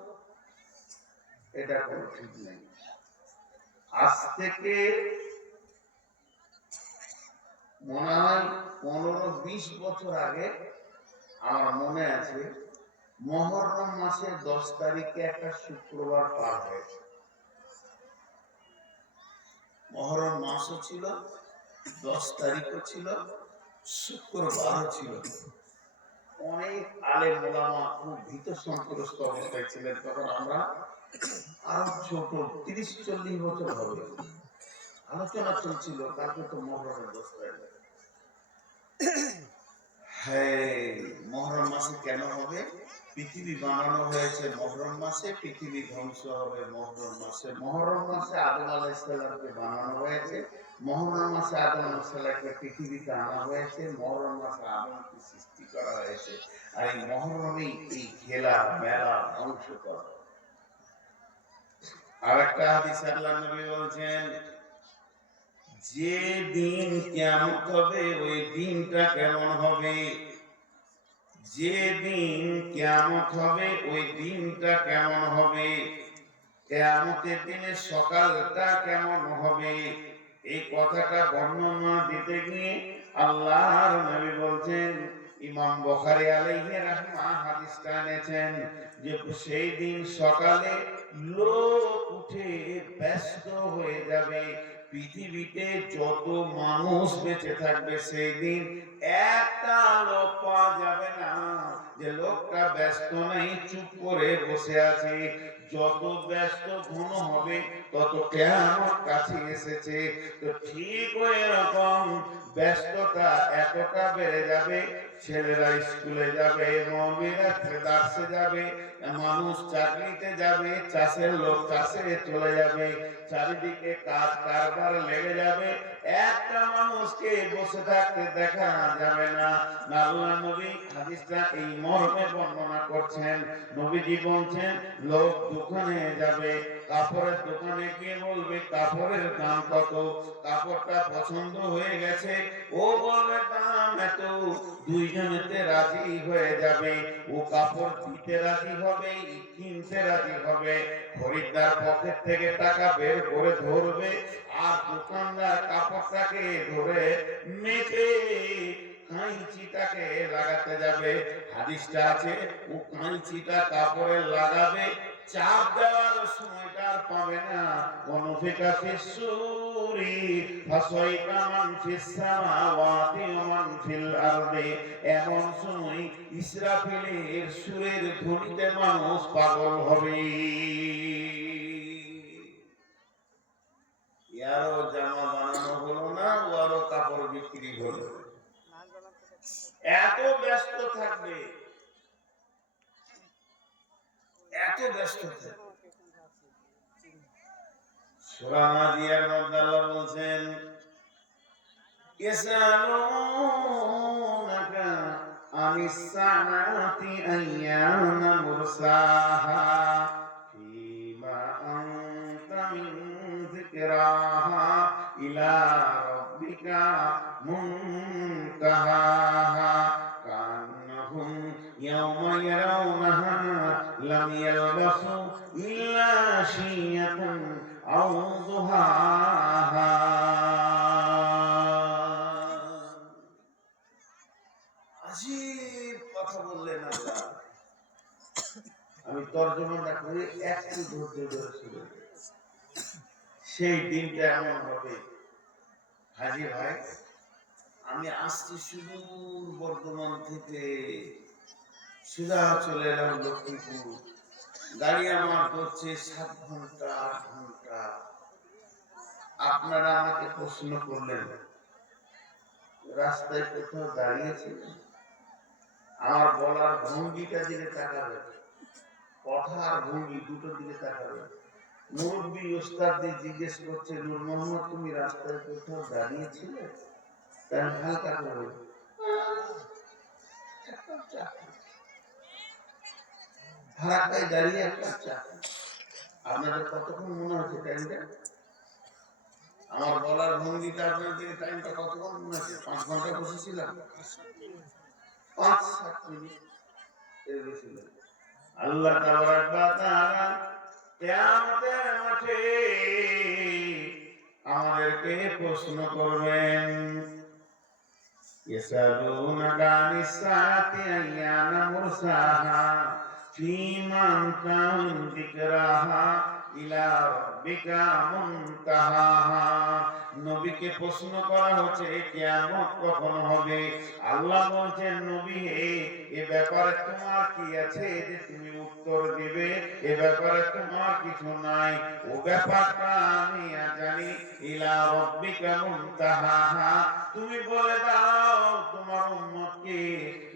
এটা কোনো ঠিক নেই। আজ থেকে মনে হয় 15-20 বছর আগে আমার মনে আছে, মুহররম মাসের 10 তারিখে একটা শুক্রবার পার হয়েছে। মুহররম মাসও ছিল, 10 তারিখও ছিল, শুক্রবারও ছিল। অনেক আলেম ওলামা খুব ভীত সন্ত্রস্ত অবস্থায় ছিলেন তখন। আমরা আরো ছোট, 30-40 বছর হবে, আলোচনা চলছিল কালকে তো মুহররমের 10 তারিখ। হ্যাঁ, মুহররম মাসে কেন হবে? পৃথিবী বানানো হয়েছে মুহররম মাসে, পৃথিবী ধ্বংস হবে মুহররম মাসে। মুহররম মাসে আদম আলাইহিস সালামকে বানানো হয়েছে, মুহররম মাসে আদম আলাইহিস সালামকে পৃথিবীতে আনা হয়েছে, মুহররম মাসে আদমকে সৃষ্টি করা হয়েছে। আর এই মুহররমেই এই খেলা মেলা ধ্বংস করা। আরেকটা হাদিসে আল্লাহর নবী বলছেন, যে দিন কিয়ামত হবে ওই দিনটা কেমন হবে, যে দিন কিয়ামত হবে ওই দিনটা কেমন হবে, কিয়ামতের দিনের সকালটা কেমন হবে। এই কথাটা বর্ণনা দিতে গিয়ে আল্লাহর নবী বলছেন, ইমাম বুখারী আলাইহি রাহমাহ হাদিসটা এনেছেন যে সেই দিন সকালে লোক উঠে ব্যস্ত হয়ে যাবে। পৃথিবীতে যত মানুষ বেঁচে থাকবে সেই দিন একটা লোক পাওয়া যাবে না যে লোকটা ব্যস্ত নেই, চুপ করে বসে আছে। যত ব্যস্ত ঘন হবে তত কিয়ামত কাছে এসেছে। তো ঠিক এরকম ব্যস্ততা এতটা বেড়ে যাবে, ছেলেরা স্কুলে যাবে, মৌলবীরা দার্সে যাবে, মানুষ চাকরিতে যাবে, চাষের লোক চাষে চলে যাবে, চারিদিকে কাজ কারবার লেগে যাবে, একটা মানুষকে বসে থাকতে দেখা যাবে না। আল্লাহর নবী হাদিসটা এই মর্মে বর্ণনা করছেন। নবীজি বলছেন, লোক দোকানে যাবে, কাপড়ের দোকানে গিয়ে বলবে কাপড়ের দাম কত, কাপড়টা পছন্দ হয়ে গেছে, ও বলবে দাম এত, দুইজনেতে রাজি হয়ে যাবে। ও কাপড় দিতে রাজি হবে, কিনতে রাজি হবে। খরিদ্দার পকেট থেকে টাকা বের করে ধরবে, আর দোকানদার কাপড়টাকে ধরে মেপে কাঁচিটাকে লাগাতে যাবে। হাদিসটা আছে, ও কাঁচিটা কাপড়ে লাগাবে, চাপ দেওয়ার সময়টা পাবে না। অনুফিকা ফিসসুরি ফাসাইকা মান ফিস সামাওয়াতি ওয়া মান ফিল আরদি। এমন সময় ইসরাফিলের সুরের ধ্বনিতে মানুষ পাগল হবে। ইয়ারও জামা বানানো হলো না, ওরও কাপড় বিক্রি হলো। এত ব্যস্ত থাকবে, এত ব্যস্ত থাকবে। সূরা নাজিয়ার মধ্যে আল্লাহ বলছেন, ইয়াসালুনাকা আনিস সাআতি আইয়ানা মুরসাহা ফীমা আনতা মিন যিকরাহা ইলা রাব্বিকা মুনতাহাহা কান্নাহুম ইয়াওমা ইয়ারাউনাহা লাম ইয়ালবাসু ইল্লা আশিয়াতান আও দুহাহা। আজীব কথা বললেন আল্লাহ। আমি তর্জমাটা করে একটু ধৈর্য ধরে শুনবেন। সেই দিনটা এমন হবে, হাজি ভাই আমি আসছি সুদূর বর্ধমান থেকে, সুদা চলে এলাম লক্ষ্মীপুর, গাড়ি আমার ধরছে 7 ঘন্টা 8 ঘন্টা। আপনারা আমাকে প্রশ্ন করলেন রাস্তায় কোথাও দাঁড়িয়েছিলেন, আমার বলার ভঙ্গিটা দিকে তাকাবে, কথা আর ভঙ্গি দুটো দিকে তাকাবে। মুরব্বী ওস্তাদ দিয়ে জিজ্ঞেস করছে, নূর মোহাম্মদ তুমি রাস্তায় কোথাও দাঁড়িয়েছিলে? তার হালকা করে ফারাক্কায় দাঁড়িয়ে একটা চা। আপনাদের কতক্ষণ মনে হচ্ছে টাইমটা? আমার বলার ভঙ্গিটা আপনাদের টাইমটা কতক্ষণ মনে হচ্ছে? 5 ঘন্টা বসেছিলাম, 5-7 মিনিট এর বেশি না। আল্লাহ তাবারক ওয়া তাআলা কিয়ামতের মাঠে আমাদেরকে প্রশ্ন করবেন, ইয়াসালুনাকা আনিস সাআতি আইয়ানা মুরসাহা ফীমা আনতা মিন যিকরাহা ইলা রাব্বিকা মুনতাহাহা। নবীকে প্রশ্ন করা হচ্ছে কিয়ামত কখন হবে। আল্লাহ বলছেন, নবী হে, এ ব্যাপারে তোমার কি আছে যে তুমি উত্তর দিবে? এ ব্যাপারে তোমার কিছু নাই, ও ব্যাপারটা আমি জানি। ইলা রাব্বিকা মুনতাহাহা, তুমি বলে দাও তোমার উম্মতকে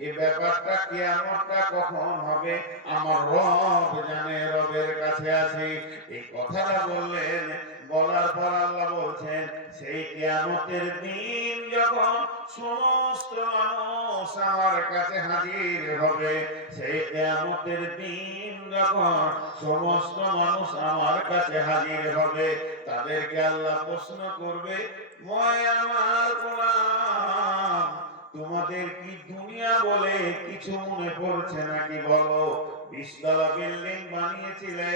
এ ব্যাপারটা কিয়ামতটা কখন হবে আমার রব জানে, রবের কাছে আছি। এই কথাটা বললেন, বলার পর আল্লাহ বলছেন সেই কিয়ামতের দিন যখন সমস্ত মানুষ আমার কাছে হাজির হবে, সেই কিয়ামতের দিন যখন সমস্ত মানুষ আমার কাছে হাজির হবে, তাদেরকে আল্লাহ প্রশ্ন করবে, মই আমার গোলাম, তোমাদের কি দুনিয়া বলে কিছু মনে পড়ছে নাকি? বলো, 20 তলা বিল্ডিং বানিয়েছিলে,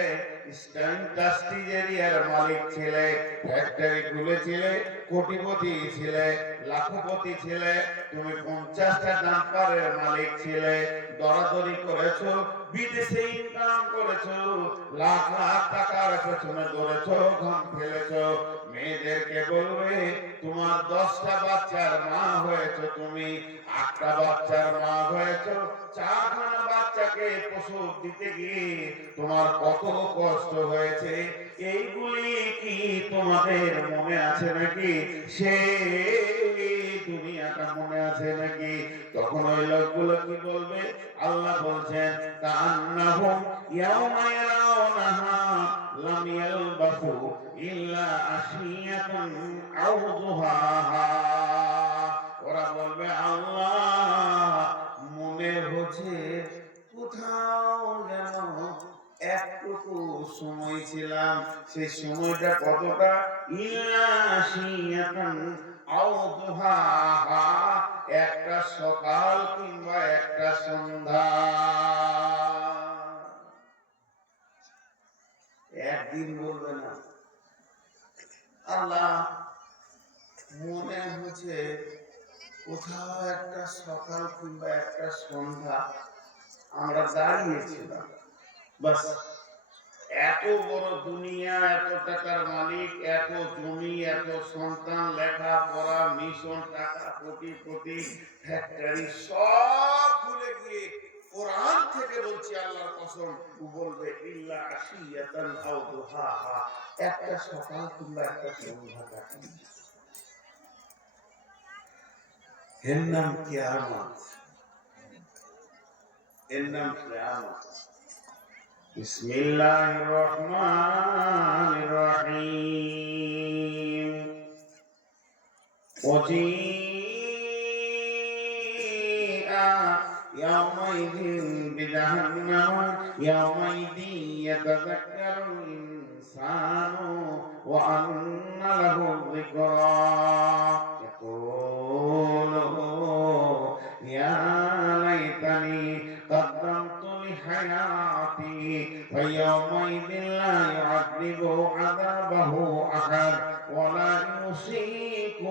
স্টাইন টাস্টিজেরিয়ার মালিক ছিলে, ফ্যাক্টরি খুলেছিলে, কোটিপতি ছিলে, লাখপতি ছিলে, তুমি 50টা ডাম্পারের মালিক ছিলে, দরাদরি করেছো, বিদেশে ইনকাম করেছো, লাখ লাখ টাকার পেছনে দৌড়েছো, ঘাম ফেলেছো, মেয়েদেরকে বলবে তোমার 10টা বাচ্চার মা হয়েছো, তুমি 8টা বাচ্চার মা হয়েছো, 4খানা বাচ্চাকে প্রসব দিতে গিয়ে তোমার কত কষ্ট হয়েছে, এইগুলি কি তোমাদের মনে আছে নাকি? সে দুনিয়াটা মনে আছে নাকি? তখন ওই লোকগুলো কি বলবে? আল্লাহ বলছেন কান্নাহুম ইয়াওমা ইয়ারাউনাহা লাম ইয়ালবাসু ইল্লা আশিয়াতান আও দুহাহা। ওরা বলবে আল্লাহ, মনে হচ্ছে কোথাও যেন একটুকু সময় ছিলাম, সেই সময়টা কতটা? ইল্লা আশিয়াতান আও দুহাহা, একটা সকাল কিংবা একটা সন্ধ্যা। একদিন বলবে না আল্লাহ, মনে হচ্ছে কোথাও একটা সকাল কিংবা একটা সন্ধ্যা আমরা দাঁড়িয়েছিলাম, বাস। এত বড় দুনিয়া, এত টাকার মালিক, এত জমি, এত সন্তান, লেখাপড়া, মিশন, টাকা, কোটি ফ্যাক্টরি, সব ভুলে গিয়ে কোরআন থেকে বলছি, আল্লাহর কসম, বলবে ইল্লা আশিয়াতান আও দুহাহা, একটা সকাল কিংবা একটা সন্ধ্যা কাটিয়ে। এর নাম কিয়ামত, এর নাম কিয়ামত। বিসমিল্লাহির রহমানির রহিম। ওয়াজিআ ইয়াওমাইযিন বিজাহান্নাম ইয়াওমাইযিন ইয়াতাযাক্কারুল ইনসানু ওয়া আন্না লাহু যিকরা ইয়াকুলু ইয়া লাইতানি قدمت لحياتي فيومئذ لا يعذب عذابه أحد ولا يوثق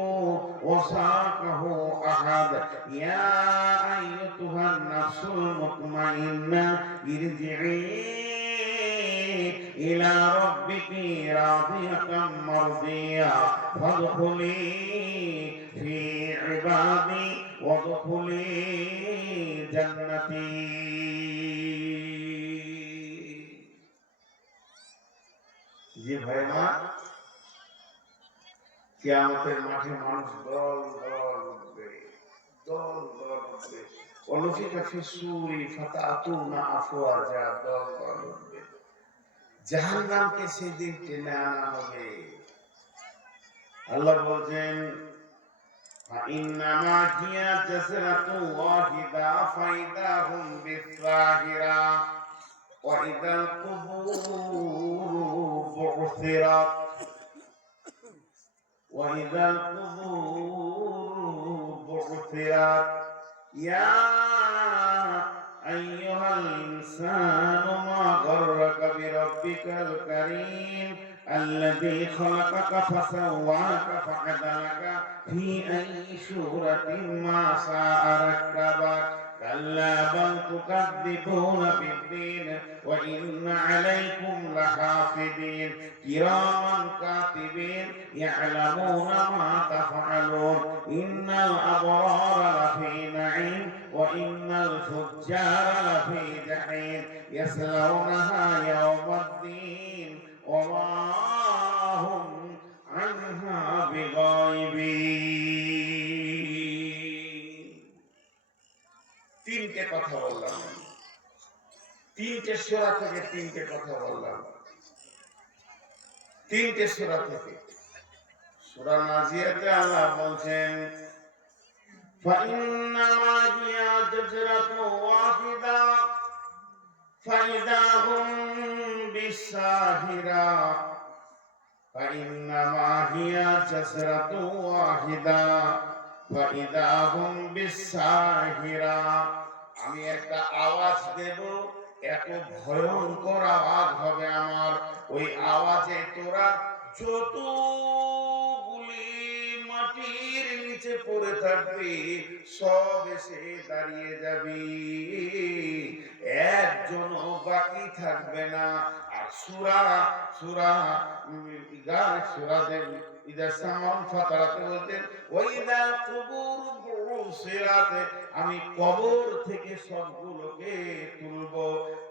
وثاقه أحد يا أيتها النفس المطمئنة ارجعي إلى ربك راضية مرضية فادخلي في عبادي وادخلي জান্নাতি। যে ভাইরা, কিয়ামতের মাঠে মানুষ দল দল উঠবে, দল দল উঠবে। অলৌকিকা ফিসুরি ফাতাতুনা আফওয়াজা, দল দল উঠবে। জাহান্নামকে সেদিন টেনে আনা হবে। আল্লাহ বলছেন فإنما هي جزرة واحدة فإذا هم بالساهرة وإذا القبور بعثرت وإذا القبور بعثرت يا أيها الإنسان ما غرك بربك الكريم الذي خلقك فسواك فعدلك في أي سورة ما شاء ركبك كلا بل تكذبون بالدين وإن عليكم لحافظين كراما كاتبين يعلمون ما تفعلون إن الأبرار لفي نعيم وإن الفجار لفي جحيم يصلونها يوم الدين وما هم عنها بغائبين। 3 কথা বললাম, তিনটে সূরা থেকে তিনটে কথা বললাম, তিনটে সূরা থেকে। সূরা নাজিয়াতে আল্লাহ বলছেন ফাইন্নামা হিয়া জাজরাতু ওয়াহিদা ফাইদা হুম বিসাহিরা, ফাইন্নামা হিয়া জাজরাতু ওয়াহিদা ফাইদা হুম বিসাহিরা। আমি একটা আওয়াজ দেব, এত ভয়ঙ্কর আওয়াজ হবে আমার, ওই আওয়াজে তোরা যতগুলি মাটির নিচে পড়ে থাকবি সব এসে দাঁড়িয়ে যাবি, একজন বাকি থাকবে না। আর সূরা সূরা দেন ইদা সামান ফাতারাতে বলতেন ওয়াইদা কুবুর বুসিরাতে, আমি কবর থেকে সবগুলোকে তুলব।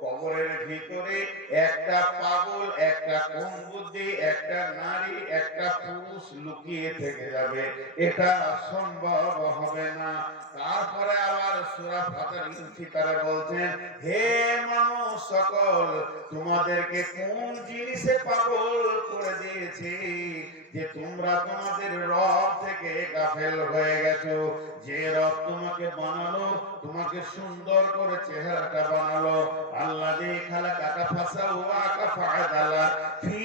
কবরের ভিতরে একটা পাগল, একটা কুম্বুদ্দি, একটা নারী, একটা পুরুষ লুকিয়ে থেকে যাবে, এটা সম্ভব হবে না। তারপরে আবার সূরা ফাতির ভিতরে বলছেন হে মানুষ সকল, তোমাদেরকে কোন জিনিসে পাগল করে দিয়েছে যে তোমরা তোমাদের রব থেকে গাফেল হয়ে গেছো। যে রব তোমাকে বানালো, তোমাকে সুন্দর করে চেহারাটা বানালো, আল্লাযী খালাকাকা ফাসাওয়াকা ফাআদালা ফি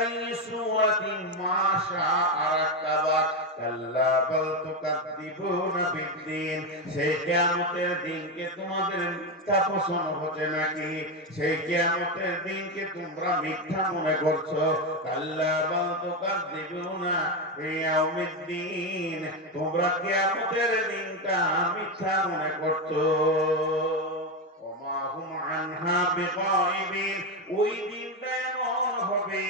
আই সূরাতিন মা শাআ রাকাবাক কাল্লা বাল তুকাদ্দিবুনা বিদ্দিন। সেই কিয়ামতের দিনকে তোমাদের মিথ্যা পছন্দ হচ্ছে নাকি? সেই কিয়ামতের দিনকে তোমরা মিথ্যা মনে করছো। কাল্লা বাল তুকাদ্দিবুনা বিয়াউমিদ্দিন, তোমরা কিয়ামতের দিনটা মিথ্যা মনে করছো। ওমা হুম আনহা বিগাইবিন, ওই দিনটা এমন হবে।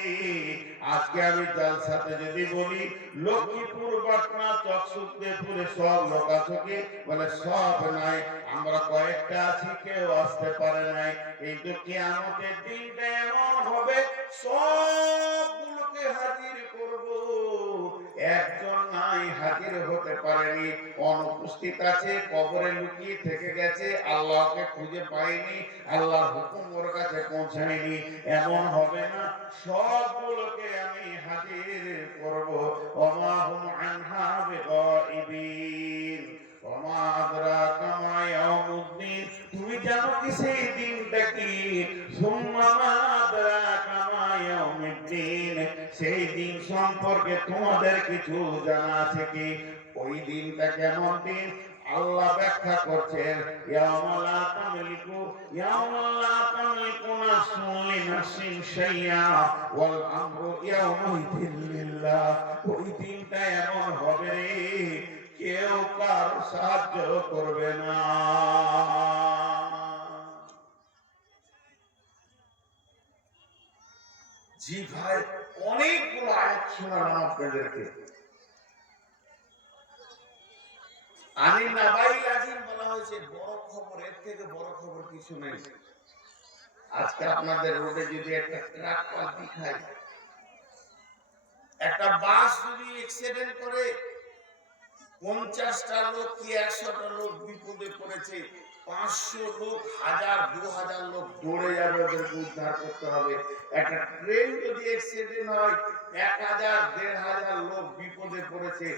আজকে আমি জালসাতে যদি বলি লক্ষ্মীপুর, পাটনা, চকসুদেপুরে সব লোক আছে কি? বলে সব নাই, আমরা কয়েকটা আছি, কেউ আসতে পারে নাই। কিন্তু কিয়ামতের দিনটা এমন হবে সবগুলোকে হাজির করব, একজন নাই হাজির হতে পারেনি, অনুপস্থিত আছে, কবরে লুকিয়ে থেকে গেছে, আল্লাহকে খুঁজে পায়নি, আল্লাহর হুকুম ওর কাছে পৌঁছায়নি, এমন হবে না, সবগুলোকে আমি হাজির করব। ওমা হুম আনহা বিগাইবিন ওমা আদরাকা মা ইয়াউমুদ্দিন, তুমি জানো কি সেই দিনটা কি? সুম্মা মা আদরাকা মা ইয়াউমুদ্দিন, সেই দিন সম্পর্কে তোমাদের কিছু জানা আছে কি? ওই দিনটা কেমন দিন? আল্লাহ ব্যাখ্যা করছেন ইয়াউমা লা তামলিকু নাফসুন লিনাফসিন শাইআ ওয়াল আমরু ইয়াউমাইযিন লিল্লাহ। ওই দিনটা এমন হবে রে, কেউ কার সাহায্য করবে না। জি ভাই, অনেকগুলো আয়াত শোনালাম আপনাদেরকে। আনি নাবাইল আজিম বলা হয়েছে বড় খবর, এর থেকে বড় খবর কিছু নেই। আজকে আপনাদের রোডে যদি একটা ট্রাক পাল্টি খায়, একটা বাস যদি অ্যাক্সিডেন্ট করে, 50টা লোক কি 100টা লোক বিপদে পড়েছে, 500 লোক, 1000, 2000 লোক দৌড়ে যাবে ওদেরকে উদ্ধার করতে হবে। একটা ট্রেন যদি অ্যাক্সিডেন্ট হয়, 1000, 1500 লোক বিপদে পড়েছে,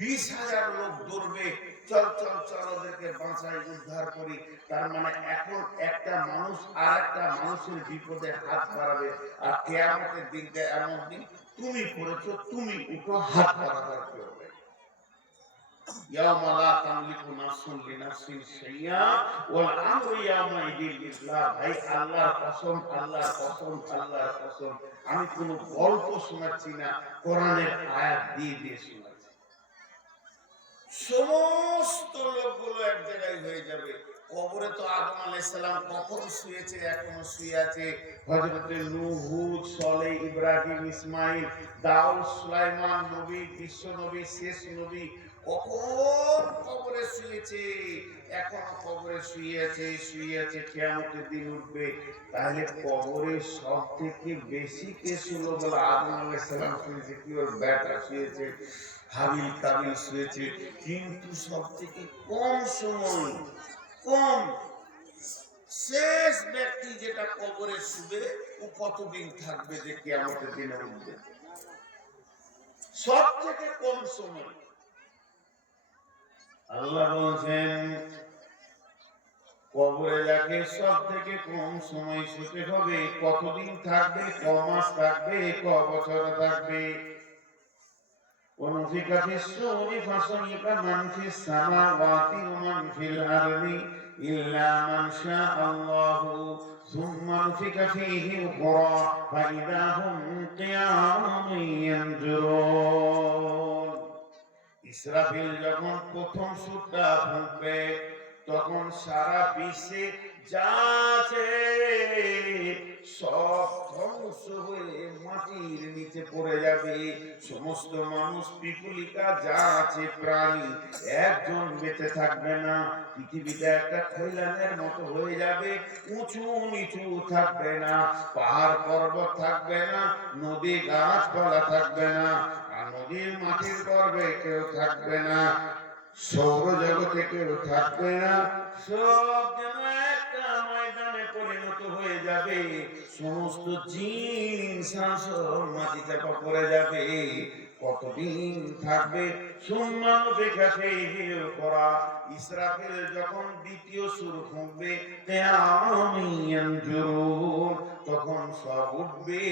20,000 লোক দৌড়বে, চল চল চল ওদেরকে বাঁচাই, উদ্ধার করি। তার মানে এখন একটা মানুষ আর একটা মানুষের বিপদে হাত বাড়াবে। আর কিয়ামতের দিনটা এমন দিন, তুমি করেছো, তুমি উঠো, হাত বাড়াবার কেউ হবে। ইয়াউমা লা তামলিকু নাফসুন লিনাফসিন শাইআ ওয়াল আমরু ইয়াউমাইযিন লিল্লাহ। ভাই আল্লাহর কসম, আল্লাহর কসম, আল্লাহর কসম, আমি কোনো গল্প শোনাচ্ছি না, কোরআনের আয়াত দিয়ে দিয়ে শোনাচ্ছি। সমস্ত লোকগুলো এক জায়গায় হয়ে যাবে। কবরে তো আদম আলাইহিস সালাম কখন শুয়েছে, এখনো শুয়ে আছে। হযরত নূহ, হুদ, সালেহ, ইব্রাহিম, ইসমাঈল, দাউদ, সুলাইমান নবী, বিশ্ব নবী, শেষ নবী কখন কবরে শুয়েছে, এখনো কবরে শুয়ে আছে, কিয়ামতের দিন উঠবে। তাহলে কবরে সব থেকে বেশি কে শুলো? বলে আদম আলাইহিস সালাম শুয়েছে, কি ওর বেটা শুয়েছে, হাবিল কাবিল শুয়েছে। কিন্তু সব থেকে কম সময়, কম শেষ ব্যক্তি যেটা কবরে শুবে ও কতদিন থাকবে যে কিয়ামতের দিনে উঠবে? সব থেকে কম সময়। আল্লাহ বলছেন কবরে যাকে সব থেকে কম সময় শুতে হবে। কতদিন থাকবে? ক মাস থাকবে? ক বছর থাকবে? ونفخ في الصور فصعق من في السماوات ومن في الأرض إلا من شاء الله ثم نفخ فيه أخرى فإذا هم قيام ينظرون। ইসরাফিল যখন প্রথম সূরটা ফুঁকবে তখন সারা বিশ্বে যা আছে সব ধ্বংস হয়ে মাটির নিচে পড়ে যাবে। সমস্ত মানুষ পিপুলিকা যা আছে প্রাণী একজন বেঁচে থাকবে না। পৃথিবীটা একটা খৈলানের মতো হয়ে যাবে, উঁচু নিচু থাকবে না, পাহাড় পর্বত থাকবে না, নদী গাছপালা থাকবে না, আর নদীর মাটির গর্ভে কেউ থাকবে না, সৌরজগতে কেউ থাকবে না। সব যেন একটা ময়দানে পরিণত হয়ে যাবে। সমস্ত জিন ইনসান সব মাটি চাপা পড়ে যাবে। কতদিন থাকবে? সুম্মান বেকাফে করা। ইসরাফিল যখন দ্বিতীয় সুর ফুঁকবে তখন সব উঠবে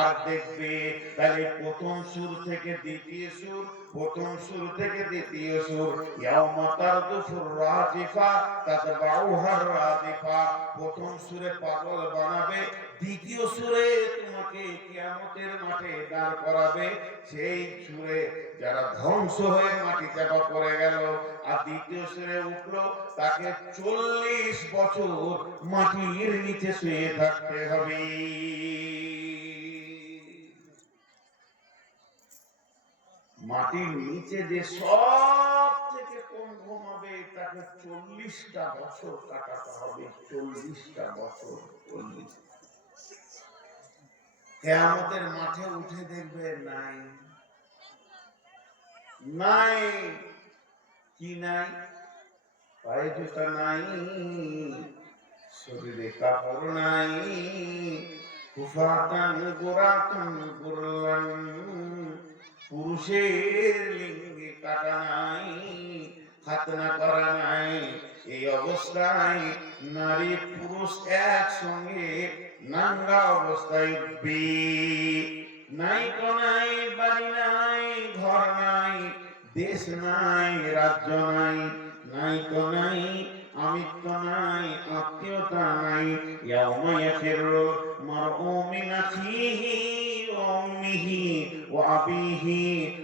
আর দেখবে। তাহলে প্রথম সুর থেকে দ্বিতীয় সুর, প্রথম সুর থেকে দ্বিতীয় সুর। ইয়াউমা তারদুফুর রাজিফা তাতবাউহার রাজিফা। প্রথম সুরে পাগল বানাবে, দ্বিতীয় সুরে তোমাকে কিয়ামতের মাঠে দাঁড় করাবে। সেই সুরে যারা ধ্বংস হয়ে মাটি চাপা পড়ে গেল আর দ্বিতীয় সুরে উঠলো, তাকে 40 বছর মাটির নিচে শুয়ে থাকতে হবে। মাটির নিচে যে সব থেকে কম ঘুমাবে তাকে 40টা বছর কাটাতে হবে। 40টা বছর। কিয়ামতের মাঠে উঠে দেখবে নাই, নাই। কি নাই? পায়ে জুতা নাই, শরীরে কাপড় নাই, কুফাতান গোরাতান গুরলান, পুরুষের লিঙ্গে কাটা নাই, খাতনা করা নাই। এই অবস্থায় নারী পুরুষ একসঙ্গে নাঙ্গা অবস্থায় উঠবে। নাই তো নাই, বাড়ি নাই, ঘর নাই, দেশ নাই, রাজ্য নাই, নাই তো নাই, আমিত্ব নাই, আত্মীয়তা নাই। ইয়াউমা ইয়াফিরু মারউ মিন আখিহি ওয়া উম্মিহি ওয়া আবিহি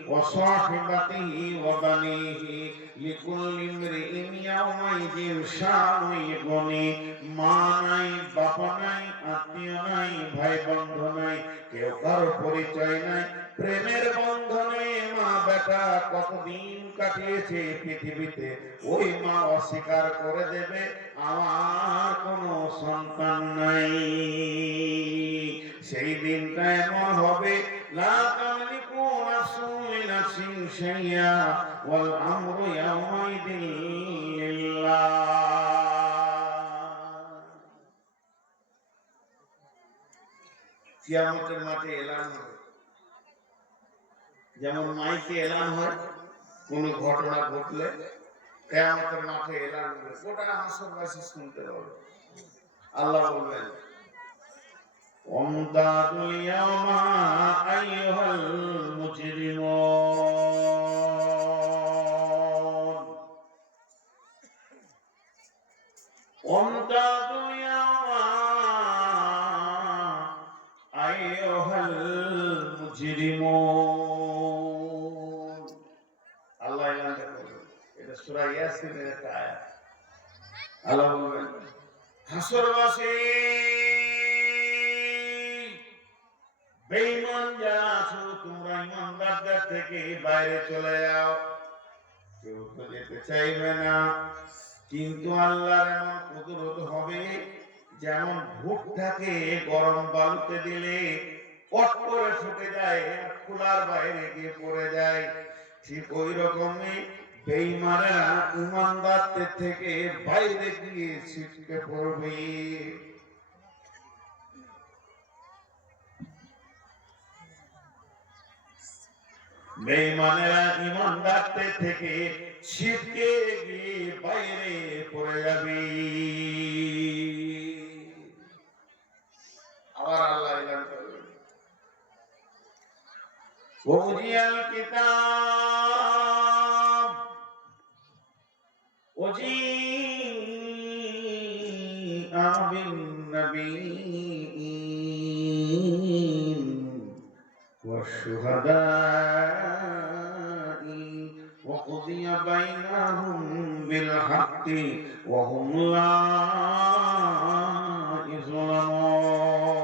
ওয়া সাহিবাতিহি ওয়া বানিহি লিকুল্লি ইমরিইন ইয়াউমাইযিন শানুন ইগনি। মা নাই, বাবা নাই, আত্মীয় নাই, ভাই বন্ধু নাই, কেউ কারো পরিচয় নাই। প্রেমের বন্ধনে মা বেটা কতদিন কাটিয়েছে পৃথিবীতে, ওই মা অস্বীকার করে দেবে আমার কোনো সন্তান নাই। সেই দিনটা এমন হবে লা তামলিকু নাফসুন লিনাফসিন শাইআ ওয়াল আমরু ইয়াওমাইদিন লিল্লাহ। কিয়ামতের মাঠে এলান হবে, যেমন মাইকে এলান হয় কোন ঘটনা ঘটলে, কিয়ামতের মাঠে এলান হবে, গোটা হাসরবাসী শুনতে পাবে। আল্লাহ বলবেন ওমতাদুল ইয়াওমা আইয়ুহাল মুজরিমুন, ওমতাদুল ইয়াওমা আইয়ুহাল মুজরিমুন। আল্লাহ এলান করবেন। এটা সূরা ইয়াসিনের একটা আয়াত। আল্লাহ বলবেন হাসরবাসী বেঈমান যারা আছো তোমরা ঈমানদারদের থেকে বাইরে চলে যাও। কেউ তো যেতে চাইবে না, কিন্তু আল্লাহর এমন কুদরত হবে যেমন ভুট্টাকে গরম বালুতে দিলে পট করে ফুটে যায়, খোলার বাইরে গিয়ে পড়ে যায়, ঠিক ওই রকমই বেঈমানেরা ইমানদারদের থেকে বাইরে গিয়ে ছিটকে পড়বে। বেঈমানেরা ইমানদারদের থেকে ছিটকে গিয়ে বাইরে পড়ে যাবে। আবার আল্লাহ এলান করবেন, ওজিয়াল কিতাব ওজিআ বিন নবিয়্যিন والشهداء وقضي بينهم بالحق وهم لا يظلمون।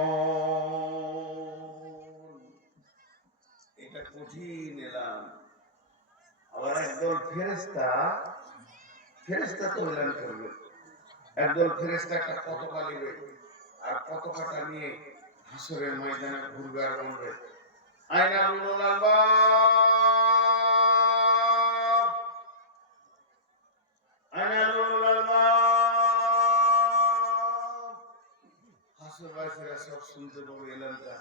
এটা কঠিন এলান। আবার একদল ফেরেশতা তো এলান করবে। একদল ফেরেশতা একটা পতাকা নেবে, আর পতাকাটা নিয়ে হাসরের ময়দানে ঘুরবে আর বলবে, আইনা উলুল আলবাব, আইনা উলুল আলবাব। হাসরবাসীরা সব শুনতে পাবে এলানটা।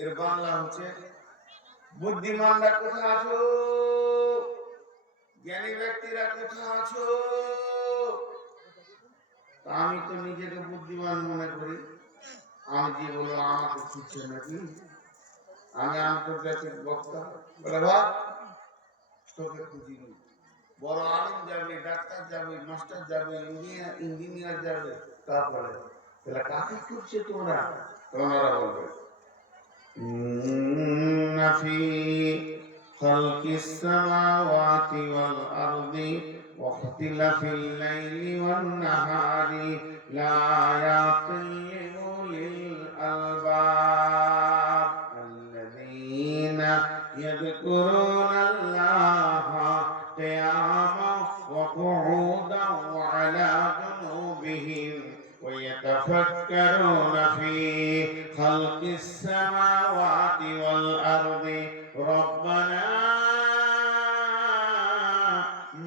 এর বাংলা হচ্ছে, বুদ্ধিমানরা কোথায় আছো, জ্ঞানী ব্যক্তিরা কোথায় আছো? আমি তো নিজেকে বুদ্ধিমান মনে করি, আমি যে বলবো আমাকে খুঁজছে নাকি, আমি আন্তর্জাতিক বক্তা। বলে ভাব তোকে খুঁজিনি, বড় আলিম যাবে, ডাক্তার যাবে, মাস্টার যাবে, ইঞ্জিনিয়ার যাবে, তারপরে তাহলে কাকে খুঁজছে তোমরা? তোমরা বলবে, ফি খালকিস সামাওয়াতি ওয়াল আরদি ওয়া ইখতিলাফিল লাইলি ওয়ান নাহারি লাআয়াতিন লিউলিল আলবাব আল্লাযীনা ইয়াযকুরুনাল্লাহা কিয়ামান ওয়া qu'ুদান ওয়া আলা জুনুবিহিম ويتفكرون في خلق السماوات والأرض ربنا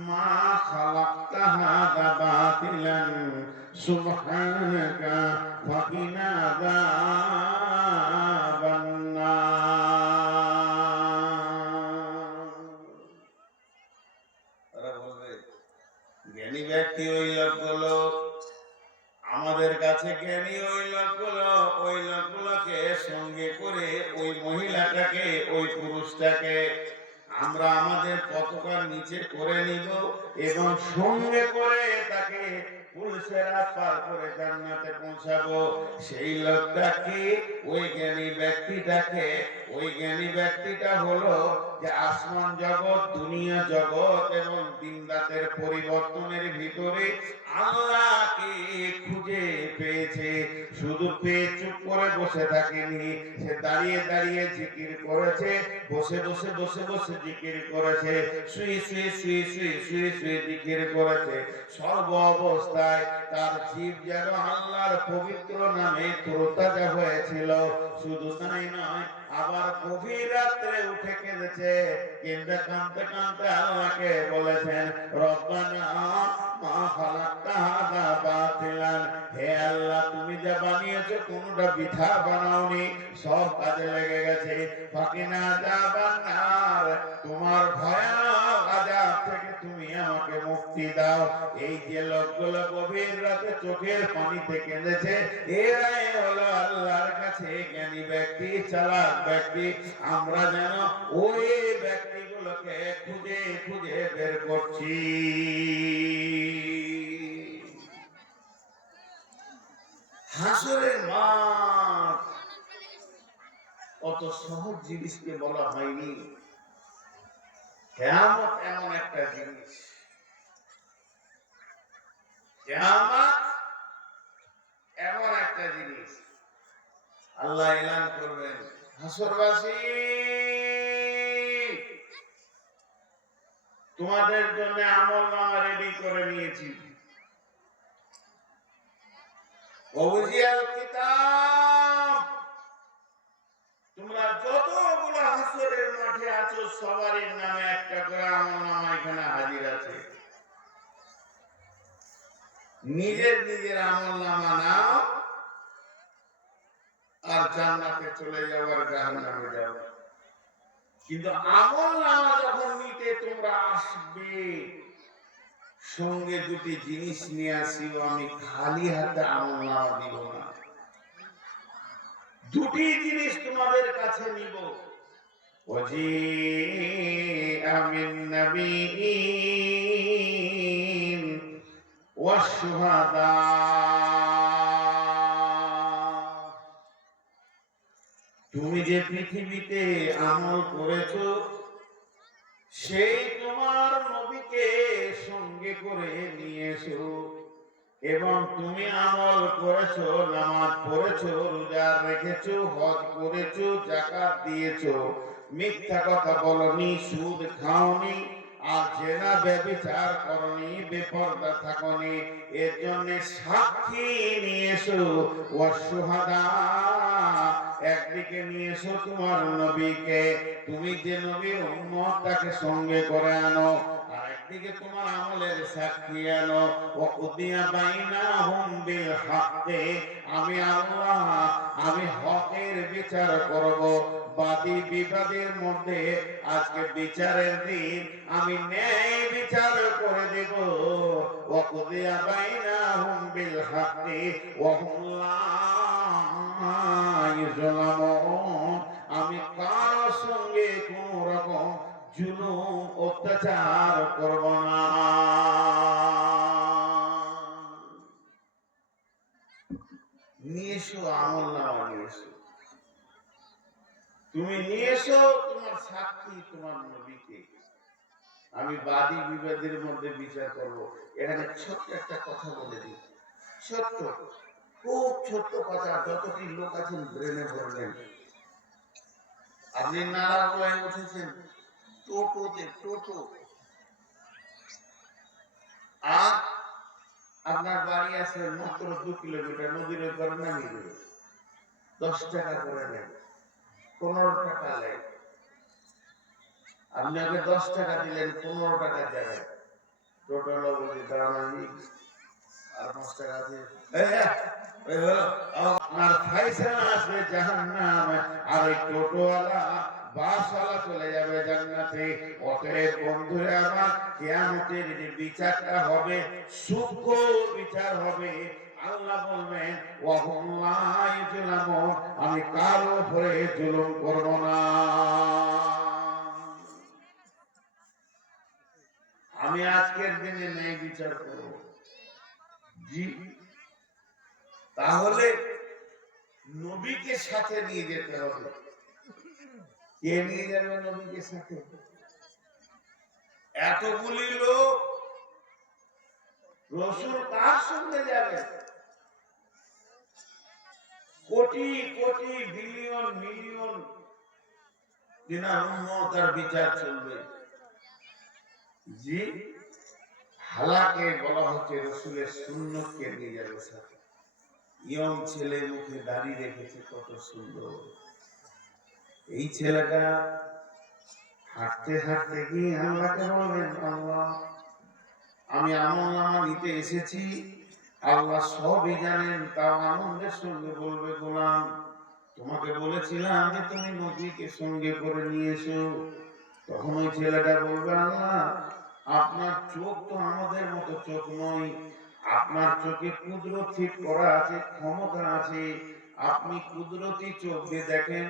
ما خلقت هذا باطلا سبحانك فقنا عذاب النار। জ্ঞানী ব্যক্তি ওই লোকগুলো, আমাদের কাছে জ্ঞানী ওই লোকগুলোকে সঙ্গে করে ওই মহিলাটাকে, ওই পুরুষটাকে আমরা আমাদের পতাকার নিচে করে নিব এবং সঙ্গে করে তাকে পুলিশের হাত পার করে জান্নাতে পৌঁছাবো। সেই লোকটাকে, ওই জ্ঞানী ব্যক্তিটাকে, ওই জ্ঞানী ব্যক্তিটা হলো যে আসমান জগৎ, দুনিয়া জগৎ এবং দিন রাতের পরিবর্তনের ভিতরে আল্লাহকে খুঁজে পেয়েছে। শুধু পেয়ে চুপ করে বসে থাকেনি, সে দাঁড়িয়ে দাঁড়িয়ে জিকির করেছে, বসে বসে জিকির করেছে, শুয়ে শুয়ে জিকির করেছে। সর্ব অবস্থায় তার জীব যেন আল্লাহর পবিত্র নামে তরতাজা হয়েছিল। শুধু তাই নয়, আবার গভীর রাত্রে উঠে কেঁদেছে, কাঁদতে কাঁদতে আল্লাহকে বলেছেন, রব্বানা মা খালাকতা হাযা বাতিলান, হে আল্লাহ তুমি যা বানিয়েছো কোনটা বৃথা বানাওনি, সব কাজে লেগে গেছে। ফাকিনা আযাবান নার, তোমার ভয়ানক আযাব থেকে তুমি আমাকে মুক্তি দাও। এই যে লোকগুলো গভীর রাতে চোখের পানিতে কেঁদেছে, এরাই হলো আল্লাহর কাছে জ্ঞানী ব্যক্তি, চালাক ব্যক্তি। আমরা যেন ওই ব্যক্তিগুলোকে খুঁজে খুঁজে বের করছি। হাসরের মাঠ অত সহজ জিনিসকে বলা হয়নি। কিয়ামত এমন একটা জিনিস, কিয়ামত এমন একটা জিনিস, আল্লাহ এলান করবেন, হাসরবাসী তোমাদের জন্য আমলনামা রেডি করে নিয়েছি। ওজিয়াল কিতাব, তোমরা যতগুলো হাসরের মাঠে আছো সবারই নামে একটা করে আমলনামা এখানে হাজির আছে। নিজের নিজের আমলনামা নাও আর জান্নাতে চলে যাও আর জাহান্নামে যাও। কিন্তু আমলনামা যখন নিতে তোমরা আসবে, সঙ্গে দুটি জিনিস নিয়ে আসিও, আমি খালি হাতে আমলনামা দিব না। দুটি জিনিস তোমাদের কাছে নিব। ওয়াজিআ মিন নাবিয়্যিন ওয়াশ-শুহাদা, তুমি যে পৃথিবীতে আমল করেছো সেই তোমার নবীকে সঙ্গে করে নিয়ে এসো। এবং তুমি আমল করেছো, নামাজ পড়েছো, রোজা রেখেছো, হজ করেছো, যাকাত দিয়েছো, মিথ্যা কথা বলনি, সুদ খাওনি, আর জেনা ব্যভিচার করনি, বেপরদা থাকনি। এর জন্য সাক্ষী নিয়ে এসো। ওয়াশ-শুহাদা, একদিকে নিয়ে এসো তোমার নবীকে, তুমি যে নবীর উম্মত তাকে সঙ্গে করে আনো, আর একদিকে তোমার আমলের সাক্ষী আনো। ওয়াকুদিয়া বাইনাহুম বিল হাক্কি, আমি আল্লাহ আমি হকের বিচার করব। বাদী বিবাদের মধ্যে আজকে বিচারের দিন, আমি ন্যায় বিচার করে দেব। ওয়াকুদিয়া বাইনাহুম বিল হাক্কি ওয়া হুম লা ইউযলামুন, আমি কারো সঙ্গে কোন রকম জুলুম অত্যাচার করব না। নিয়ে এসো আমলনামা, নিয়ে এসো, তুমি নিয়ে এসো তোমার সাক্ষী তোমার নবীকে। আমি বাদী বিবাদের মধ্যে বিচার করব। এখানে ছোট্ট একটা কথা বলে দিই, ছোট্ট, খুব ছোট্ট কথা, যতটি লোক আছেন ব্রেনে ভরলেন। আপনি নারাগোলায় উঠেছেন টোটোতে, টোটো, আর আপনার বাড়ি আছে মাত্র 2 কিলোমিটার, নদীর ওপরে নামিয়ে দেবে, 10 টাকা করে নেন, 15 টাকা নেন। আপনি আগে 10 টাকা দিলেন, 15 টাকা যাবে, টোটো লোক বলছে দাঁড়ানি আর 5 টাকা দিয়ে আপনার ফায়সালা আসবে জাহান্নামে, আর ওই টোটোওয়ালা বাসওয়ালা চলে যাবে জান্নাতে। অতএব বন্ধুরা আমার, কিয়ামতের যে বিচারটা হবে সূক্ষ্ম বিচার হবে। আল্লাহ বলবেন ওয়া হুম লা ইউযলামুন, আমি কারো উপরে জুলুম করব না, আমি আজকের দিনে ন্যায় বিচার করব। জি, তাহলে নবীকে সাথে নিয়ে যেতে হবে। কে নিয়ে যাবে নবীকে সাথে? এতগুলি লোক, রাসূল কার সঙ্গে যাবে? কোটি কোটি বিলিয়ন মিলিয়ন দিনার উম্মত আর বিচার চলবে। জি, হালাকে বলা হচ্ছে রাসূলের সুন্নতকে নিয়ে যাবে সাথে। ইয়ং ছেলে মুখে দাড়ি রেখেছে, কত সুন্দর। এই ছেলেটা হাঁটতে হাঁটতে গিয়ে আল্লাহকে বলবেন, আল্লাহ আমি আমলনামা নিতে এসেছি, আল্লাহ সবই জানেন, তাও আনন্দের সঙ্গে বলবে, গোলাম তোমাকে বলেছিলাম যে তুমি নবীকে সঙ্গে করে নিয়ে এসো। তখন ওই ছেলেটা বলবে, আল্লাহ আপনার চোখ তো আমাদের মতো চোখ নয়, আপনার চোখে কুদরত ঠিক করা আছে, ক্ষমতা আছে, আপনি কুদরতি চোখ দিয়ে দেখেন,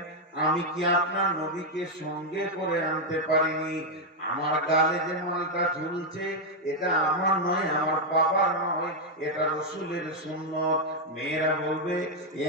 আমি কি আপনার নবীকে সঙ্গে করে আনতে পারিনি? আমার গালে যে মালটা ঝুলছে এটা আমার নয়, আমার বাবার নয়, এটা রাসূলের সুন্নত। মেয়েরা বলবে, এ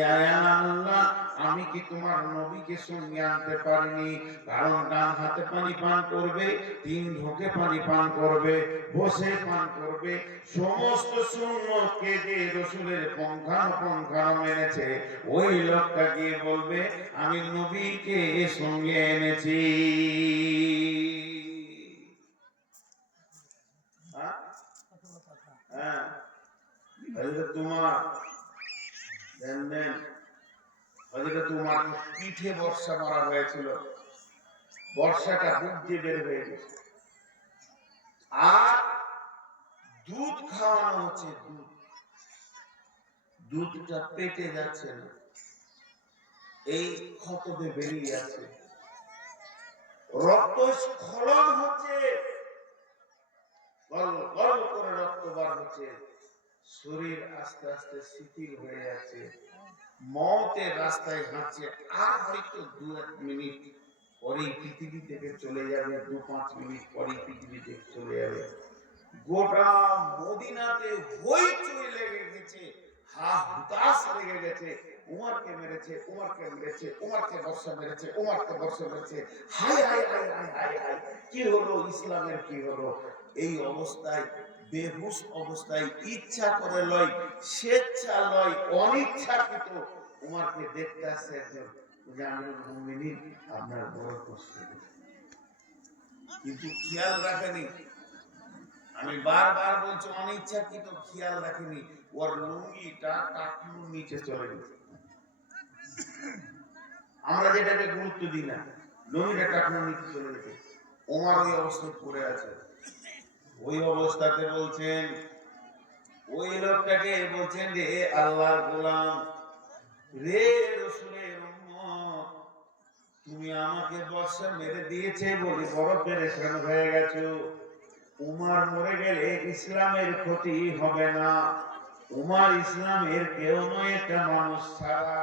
আল্লাহ আমি কি তোমার নবীকে সঙ্গে আনতে পারিনি? কারণ ডান হাতে পানি পান করবে, 3 ঢোকে পানি পান করবে, বসে পান করবে, সমস্ত সুন্নতকে যে রাসূলের পুঙ্খানুপুঙ্খানু মেনেছে, ওই লোকটা গিয়ে বলবে আমি নবীকে সঙ্গে এনেছি। হ্যাঁ, তোমার তোমার পিঠে বর্ষা মারা হয়েছিল, বর্ষাটা বুক দিয়ে বের হয়ে গেছে, আর দুধ খাওয়ানো হচ্ছে, দুধটা পেটে যাচ্ছে না, এই ক্ষততে বেরিয়ে যাচ্ছে, রক্ত স্খলন হচ্ছে, গল গল করে রক্ত বার হচ্ছে, শরীর আস্তে আস্তে শিথিল হয়ে যাচ্ছে, মতের রাস্তায় হাঁটছে। আর হয়তো 2-1 মিনিট পরেই পৃথিবী থেকে চলে যাবে, 2-5 মিনিট পরেই পৃথিবী থেকে চলে যাবে। গোটা মদিনাতে হইচই লেগে গেছে, হা হুতাশ লেগে গেছে। উমরকে মেরেছে, উমরকে মেরেছে, উমরকে বর্ষা মেরেছে, উমরকে বর্ষা মেরেছে। হায় হায় হায় হায় হায় হায়, কি হলো ইসলামের, কি হলো? এই অবস্থায়, বেহুশ অবস্থায়, ইচ্ছা করে লয়, স্বেচ্ছা লয়, অনিচ্ছাকৃত উমরকে দেখতে আসছে একজন, আমিরুল মুমিনিন, আপনার বড় কষ্ট হয়েছে, কিন্তু খেয়াল রাখেনি। আমি বারবার বলছি, অনিচ্ছাকৃত খেয়াল রাখেনি, ওর লুঙ্গিটা টাকনুর নিচে চলে গেছে। আমরা যেটাকে গুরুত্ব দিই না, লুঙ্গিটা টাকনুর নিচে চলে গেছে। ওমর ওই অবস্থায় পড়ে আছে, ওই অবস্থাতে বলছেন, ওই লোকটাকে বলছেন যে আল্লাহর গোলাম রে, রাসূলের উম্মত, তুমি আমাকে বর্ষা মেরে দিয়েছে বলে বড় পেরেশান হয়ে গেছো। উমর মরে গেলে ইসলামের ক্ষতি হবে না, উমর ইসলামের কেউ নয়, একটা মানুষ ছাড়া।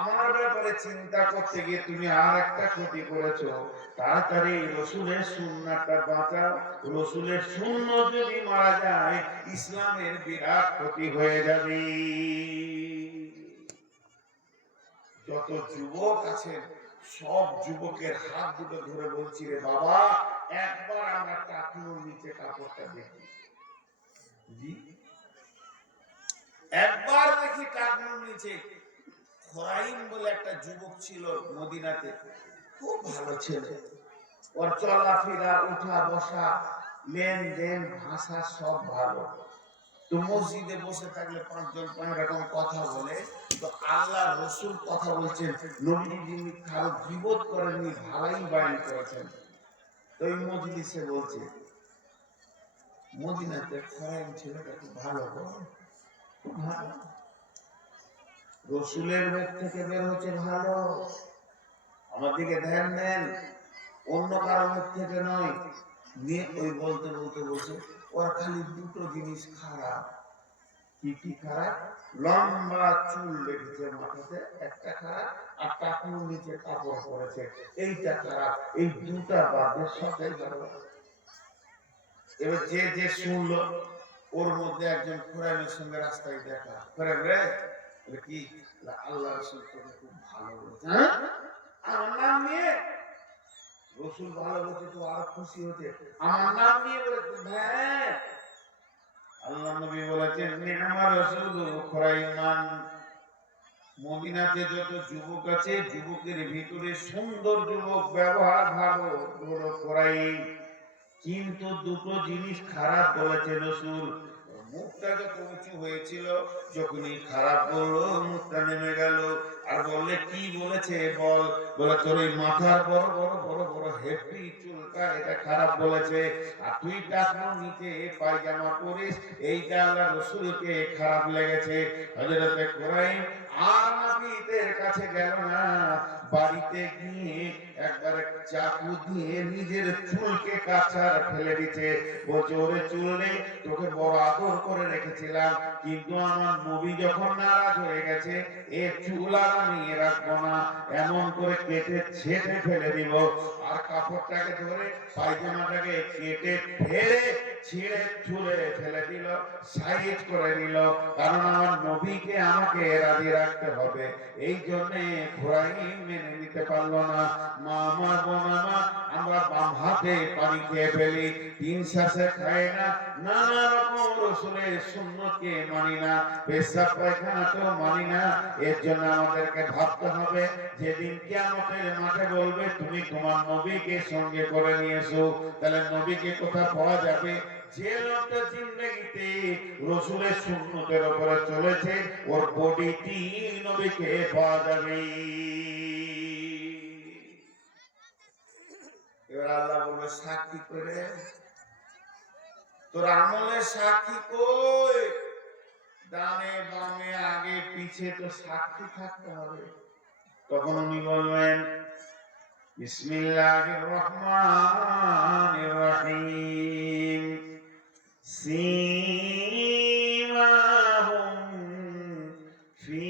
আমার ব্যাপারে চিন্তা করতে গিয়ে তুমি আর একটা ক্ষতি করেছো। তাড়াতাড়ি রাসূলের সুন্নাহটা বাঁচাও, রাসূলের সুন্নাহ যদি মারা যায় ইসলামের বিরাট ক্ষতি হয়ে যাবে। যত যুবক আছেন সব যুবকের হাত দুটো ধরে বলছি, রে বাবা, একবার আমরা টাকনুর নিচে কাপড়টা দেখি, জি একবার দেখি টাকনুর নিচে। খোরাইম বলে একটা যুবক ছিল মদিনাতে, খুব ভালো ছেলে, ওর চলাফেরা, উঠা বসা, লেনদেন, ভাষা সব ভালো। তো মসজিদে বসে থাকলে 5 জন 5 রকম কথা বলে। তো আল্লাহ রাসূল কথা বলছেন, নবী যিনি কারো গীবত করেননি, ভালাই বয়ান করেছেন। তো এই মজলিসে বলছে, মদিনাতে খোরাইম ছেলেটা খুব ভালো, খুব ভালো, রাসূলের মুখ থেকে বের হচ্ছে ভালো, আমার দিকে ধ্যান দেন, অন্য কারো মুখ থেকে নয়। নিয়ে ওই বলতে বলতে বলছে, ওর খালি দুটো জিনিস খারাপ। কি কি খারাপ? লম্বা চুল রেখেছে মাথাতে, একটা খারাপ, আর টাকনুর নিচে কাপড় পরেছে, এইটা খারাপ। এই দুটা বাদে সবটাই ভালো। এবার যে যে শুনলো, ওর মধ্যে একজন খোরাইমের সঙ্গে রাস্তায় দেখা, খোরাইম রে, কি আল্লাহ রাসূল তোকে খুব ভালো বলেছে, হ্যাঁ আমার নাম নিয়ে রাসূল ভালো বলছে, তো আরো খুশি হতে, আমার নাম নিয়ে বলেছে, হ্যাঁ আল্লাহ নবী বলেছেন, নি'মা রাসূলু খোরাইমান, মদিনাতে যত যুবক আছে যুবকের ভিতরে সুন্দর যুবক, ব্যবহার ভালো হলো খোরাইম, কিন্তু দুটো জিনিস খারাপ বলেছে রাসূল। মুখটা যত উঁচু হয়েছিল, যখনই খারাপ বললো মুখটা নেমে গেল। আর বললে কি বলেছে বল, বলে তোর এই মাথার বড় বড় বড় বড় হেভি চুলটা, এটা খারাপ বলেছে। আর তুই টাকনুর নিচে পায়জামা পরিস, এইটা আল্লাহ রাসূলকে খারাপ লেগেছে। হযরতে খোরাইম আর নবীদের কাছে গেল না, বাড়িতে গিয়ে একবারে চাকু দিয়ে নিজের চুলকে কাছার ফেলে দিতে বলছে, ওরে চুল নেই, তোকে বড় আদর করে রেখেছিলাম, কিন্তু আমার নবী যখন নারাজ হয়ে গেছে, এ চুল আর আমি রাখবো না, এমন করে কেটে ছেটে ফেলে দিব। আর কাপড়টাকে ধরে পায়জামাটাকে কেটে ফেলে ছিঁড়ে ছুঁড়ে ফেলে দিল, সাইজ করে নিল, কারণ আমার নবীকে আমাকে রাজি রাখতে হবে। এই জন্যে খোরাইম মেনে নিতে পারলো না। মা আমার বোন আমার, আমরা বাম হাতে পানি খেয়ে ফেলি, 3 শ্বাসে খাই না, নানা রকম রাসূলের সুন্নতকে মানি না, পেশাব পায়খানাকেও মানি না। এর জন্য আমাদেরকে ভাবতে হবে, যেদিন কিয়ামতের মাঠে বলবে তুমি তোমার নবীকে সঙ্গে করে নিয়েছো, তাহলে নবীকে কোথা পাওয়া যাবে? যে লোকটা জিন্দেগিতে রাসূলের সুন্নতের উপরে চলেছে, ওর বডিটি নবীকে পাওয়া যাবে। এবার আল্লাহ বলবে সাক্ষী করে, তোর আমলের সাক্ষী কই? ডানে বামে আগে পিছে তো সাক্ষী থাকতে হবে। তখন উনি বলবেন বিসমিল্লাহির রহমানির রহিম সীমাহুম ফি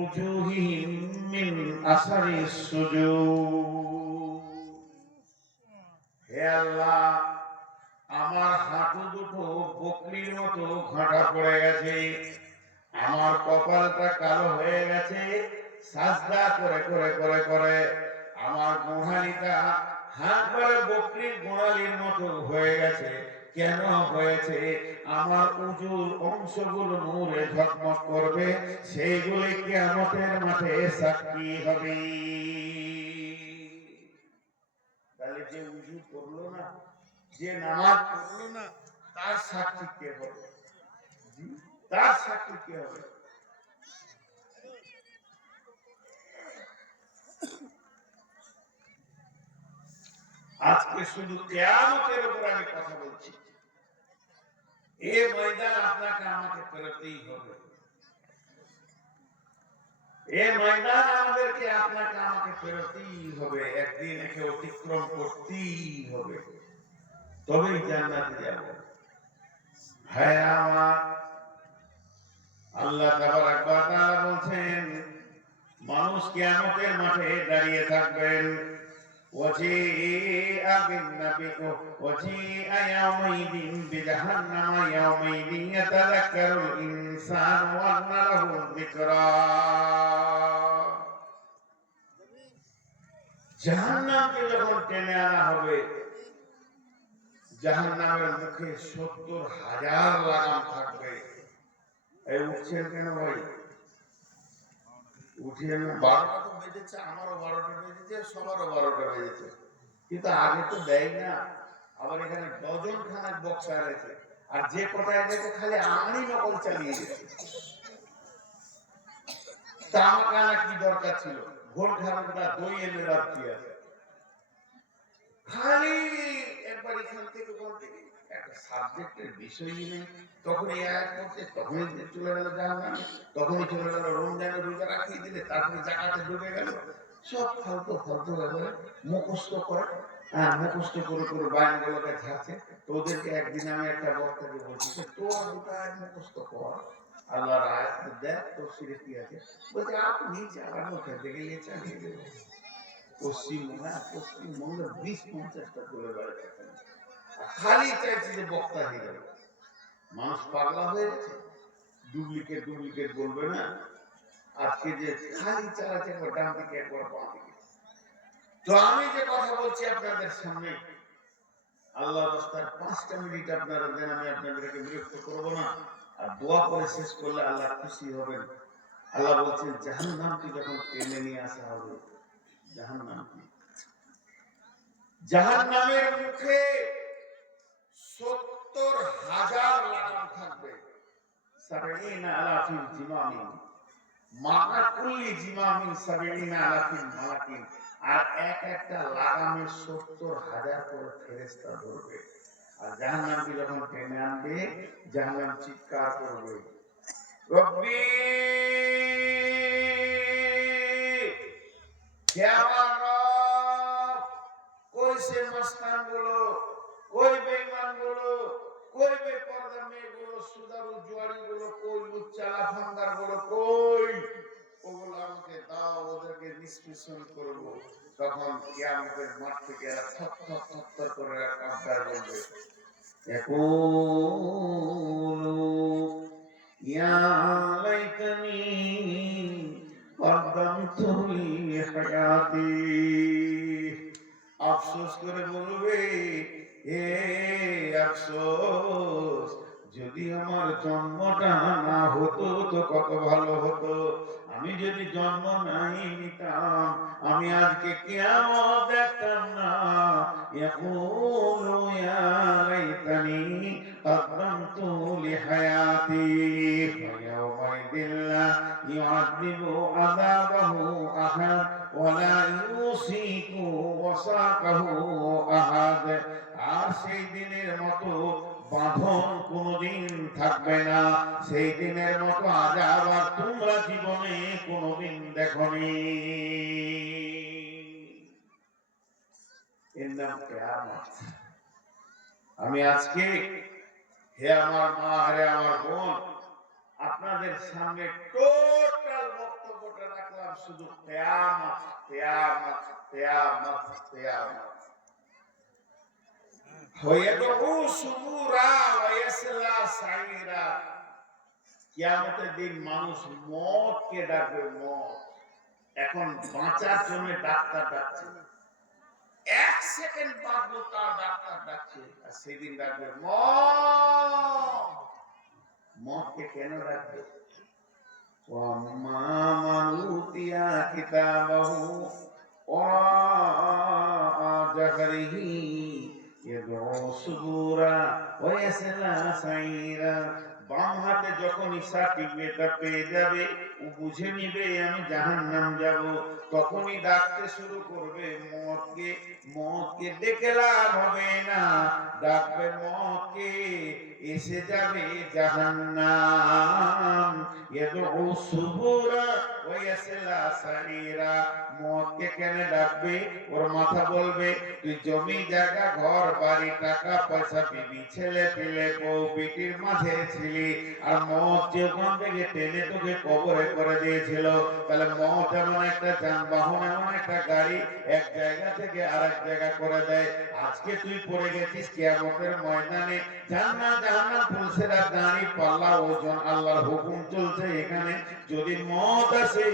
উজুহিহিম মিন আসারিস সুজুদ। হে আল্লাহ, আমার হাঁটু দুটো বকরির মতো ঘাটা পড়ে গেছে, আমার কপালটা কালো হয়ে গেছে সাজদা করে করে করে করে, আমার গোড়ালিটা হাঁকবারে বকরির গোড়ালির মতো হয়ে গেছে। কেন হয়েছে? আমার উজুর অংশগুলো নূরে ঝকমক করবে, সেইগুলি কিয়ামতের মাঠে সাক্ষী হবে। তাহলে যে উজু করলো না, যে নামাজ পড়লো না, তার সাক্ষী কে হবে? তার সাক্ষী কে হবে? আজকে শুধু কিয়ামতের উপর আমি কথা বলছি। এই ময়দান আপনাকে আমাকে পেরোতেই হবে। এই ময়দান আমাদেরকে আপনাকে আমাকে পেরোতেই হবে। একদিন একে অতিক্রম করতেই হবে, তবেই জান্নাতে যাব। হ্যাঁ, আমার আল্লাহ তাবারক ওয়া তাআলা বলেন মানুষ কিয়ামতের মাঠে দাঁড়িয়ে থাকবেন। وجيء بالنبي وجيء يومئذ بجهنم يومئذ يتذكر الإنسان وأنى له الذكرى। জাহান্নামকে যখন টেনে আনা হবে, জাহান্নামের মুখে ৭০,০০০ লাগাম থাকবে। এই উঠছেন কেন ভাই? উঠিয়ে ১২টা তো বেজেছে, আমারও ১২টা বেজেছে, সবারও ১২টা বেজেছে, কিন্তু আগে তো দেয় না। আবার এখানে ডজন খানাক বক্স আছে, আর যে কটা এনেছে খালি আমারই নকল চালিয়ে গেছে। তা আমাকে আনা কি দরকার ছিল? ভোট খাবেনটা দই এনে রাখতে আছে, খালি একবার এখান থেকে বলতে একটা সাবজেক্টের বিষয়ই নেই। তখন এই আয়াত করতে, তখনই চলে গেল জাহান্নামে, তখনই চলে গেল রমজানের রোজা রাখিয়ে দিলে, তারপরে জাকাতে ডুবে গেল। সব ফালতু ফালতু ব্যাপারে মুখস্থ করে, মুখস্থ করে করে বায়ানগুলোকে ঝাড়ছে। তো ওদেরকে একদিন আমি একটা বক্তাকে বলছি যে তোর দুটো আয়াত মুখস্থ কর, আল্লাহর আয়াত দেখ তোর শিরে কি আছে। বলছে আপনি চালানো খেতে গিয়ে চালিয়ে দেবো। পশ্চিমবঙ্গের ২০-৫০টা করে বেড়াচ্ছে, খালি চাইছে যে বক্তা হয়ে যাবে। মানুষ পাগলা হয়ে গেছে, ডুপ্লিকেট ডুপ্লিকেট বলবে না। আজকে যে খালি চালাচ্ছে একবার ডান দিকে একবার বাঁ দিকে। তো আমি যে কথা বলছি আপনাদের সামনে, আল্লাহ রাস্তার ৫টা মিনিট আপনারা দেন, আমি আপনাদেরকে বিরক্ত করবো না। আর দোয়া করে শেষ করলে আল্লাহ খুশি হবেন। আল্লাহ বলছেন জাহান্নামকে যখন টেনে নিয়ে আসা হবে, জাহান্নামের মুখে ৭০,০০০ লাগাম থাকবে। ৭০,০০০ জিমামিন মাকা কুল্লি জিমামিন ৭০,০০০ মালাকিন। আর এক একটা লাগামে ৭০,০০০ করে ফেরেশতা ধরবে। আর জাহান্নামকে যখন টেনে আনবে, জাহান্নাম চিৎকার করবে, রব্বি হে আমার রব, কই সে মস্তান গুলো, কই বেঈমান গুলো, কই বেপরদা মেয়ে গুলো, সুদারু জুয়ারি গুলো, কই লুচ্চা লাফাঙ্গার গুলো, কই? ওগুলো আমাকে দাও, ওদেরকে নিষ্পেষণ করব। তখন কিয়ামতের মাঠ থেকে এরা থরথর থরথর করে কাঁপতে বলবে, ইয়াকুলু ইয়া লাইতানি কদ্দামতু লি হায়াতি। আফসোস করে বলবে, হে আফসোস, যদি আমার জন্মটা না হতো তো কত ভালো হতো। আমি যদি জন্ম নাই নিতাম, আমি আজকে কিয়ামত দেখতাম না। ইয়াকুলু ইয়া লাইতানি কদ্দামতু লিহায়াতি ফায়াওমাইদিন লা ইউআযিবু আযাবাহু আহাদ ওয়া লা ইউসিকু ওয়াসাকাহু আহাদ। সেই দিনের মতো বাঁধন কোনোদিন থাকবে না, সেই দিনের মতো আযাব আর তোমরা জীবনে কোনোদিন দেখনি। এর নাম কিয়ামত। আমি আজকে হে আমার মা, হে আমার বোন, আপনাদের সামনে টোটাল বক্তব্যটা রাখলাম শুধু কিয়ামত, কিয়ামত, কিয়ামত, কিয়ামত। ওয়ায়াদউ সুবুরা ওয়া ইয়াসলা সাইরা। কিয়ামতের দিন মানুষ মওতকে ডাকবে, মওত। এখন বাঁচার জন্য ডাক্তার ডাকছে, এক সেকেন্ড বাঁচবো তার ডাক্তার ডাকছে, আর সেদিন ডাকবে মওত। মওতকে কেন ডাকবে? ওয়া মা মান উতিয়া কিতাবাহু ওয়া যাহরিহি ইয়াদউ সুবুরা ওয়া ইয়াসলা সাইরা। বাম হাতে যখন সার্টিফিকেটটা পেয়ে যাবে, ও বুঝে নিবে আমি জাহান্নাম যাব, তখনই ডাকতে শুরু করবে মওতকে। মওতকে ডেকে লাভ হবে না, ডাকবে মওতকে, এসে যাবে জাহান্নাম। ইয়াদউ সুবুরা ওয়া ইয়াসলা সাইরা। মওতকে কেন ডাকবে? ওর মাথা বলবে তুই জমি জায়গা ঘর বাড়ি টাকা পয়সা বিবি ছেলে পেলে বউ বেটির মাঝে ছিলি, আর মওত যখন থেকে টেনে তোকে কবরে করে দিয়েছিল। তাহলে মওত এমন একটা যানবাহন, এমন একটা গাড়ি, এক জায়গা থেকে আরেক জায়গা করে দেয়। আজকে তুই পড়ে গেছিস কিয়ামতের ময়দানে, জান্নাত জাহান্নাম পুলিশেরা দাঁড়ি পাল্লা ওজন, আল্লাহর হুকুম চলছে এখানে। যদি মওত আসে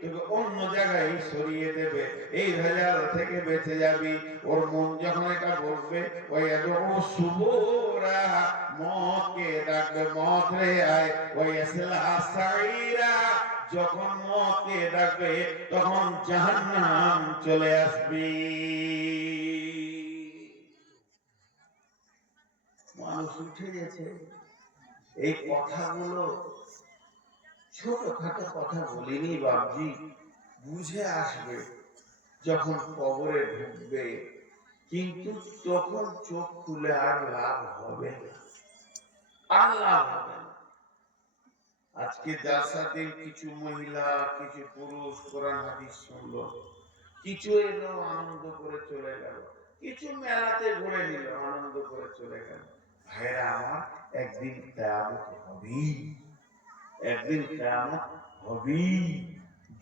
তোকে অন্য জায়গায় সরিয়ে দেবে, এই ভেজাল থেকে বেঁচে যাবি। ওর মন যখন এটা বলবে, ওই ইয়াদউ সুবুরা, মওতকে ডাকবে, মওত রে আয়। ওই ইয়াসলা সাইরা, যখন মওতকে ডাকবে তখন জাহান্নাম চলে আসবে। মানুষ উঠে গেছে। এই কথাগুলো ছোটখাটো কথা বলিনি বাবজি, বুঝে আসবে যখন কবরে ঢুকবে, কিন্তু তখন চোখ খুলে আর লাভ হবে না, আর লাভ হবে না। আজকে জালসা দিন কিছু মহিলা, কিছু পুরুষ কোরআন হাদিস শুনলো, কিছু এলো আনন্দ করে চলে গেল, কিছু মেলাতে ঘুরে নিল আনন্দ করে চলে গেল। ভাইরা আমার, একদিন কিয়ামত হবেই, একদিন কিয়ামত হবেই।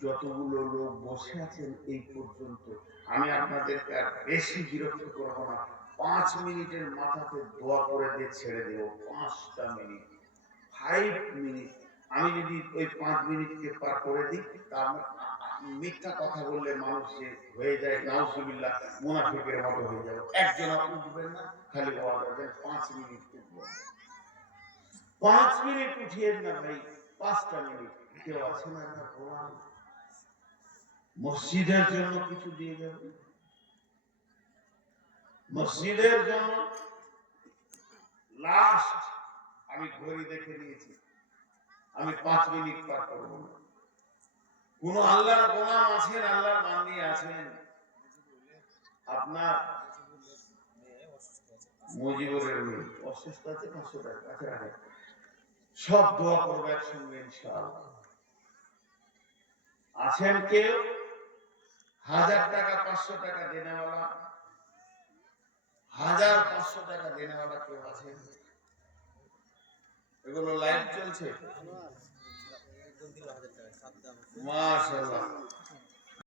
যতগুলো লোক বসে আছেন এই পর্যন্ত, আমি আপনাদেরকে আর বেশি বিরক্ত করব না। 5 মিনিটের মাথাতে দোয়া করে দিয়ে ছেড়ে দেব। 5টা মিনিট, 5 মিনিট। আমি যদি ওই 5 মিনিটকে পার করে দিই, তার মিথ্যা কথা বললে মানুষ হয়ে যায় নাউজুবিল্লাহ, মুনাফিকের মতো হয়ে যাবে। একজন উঠবেন না, খালি ওয়াদা দেন 5 মিনিট উঠবেন। 5 মিনিট উঠিয়ে না ভাই, 5টা মিনিট। কেউ আছে না ভগবান মসজিদের জন্য কিছু দিয়ে যাবে? মসজিদের জন্য লাস্ট আমি ঘড়ি দেখে নিয়েছি, আমি 5 মিনিট পার করব না। কোন আল্লাহর গোলাম আছেন, আল্লাহর বান্দী আছেন, আপনার মুজিবুরের মেয়ে অসুস্থ আছে, 500 টাকা কাছে রাখে, সব দোয়া করবে একসঙ্গে ইনশাআল্লাহ। আছেন কেউ 1000 টাকা 500 টাকা দেনেওয়ালা, 1500 টাকা দেনেওয়ালা কেউ আছেন? এগুলো লাইভ চলছে, মাশাআল্লাহ।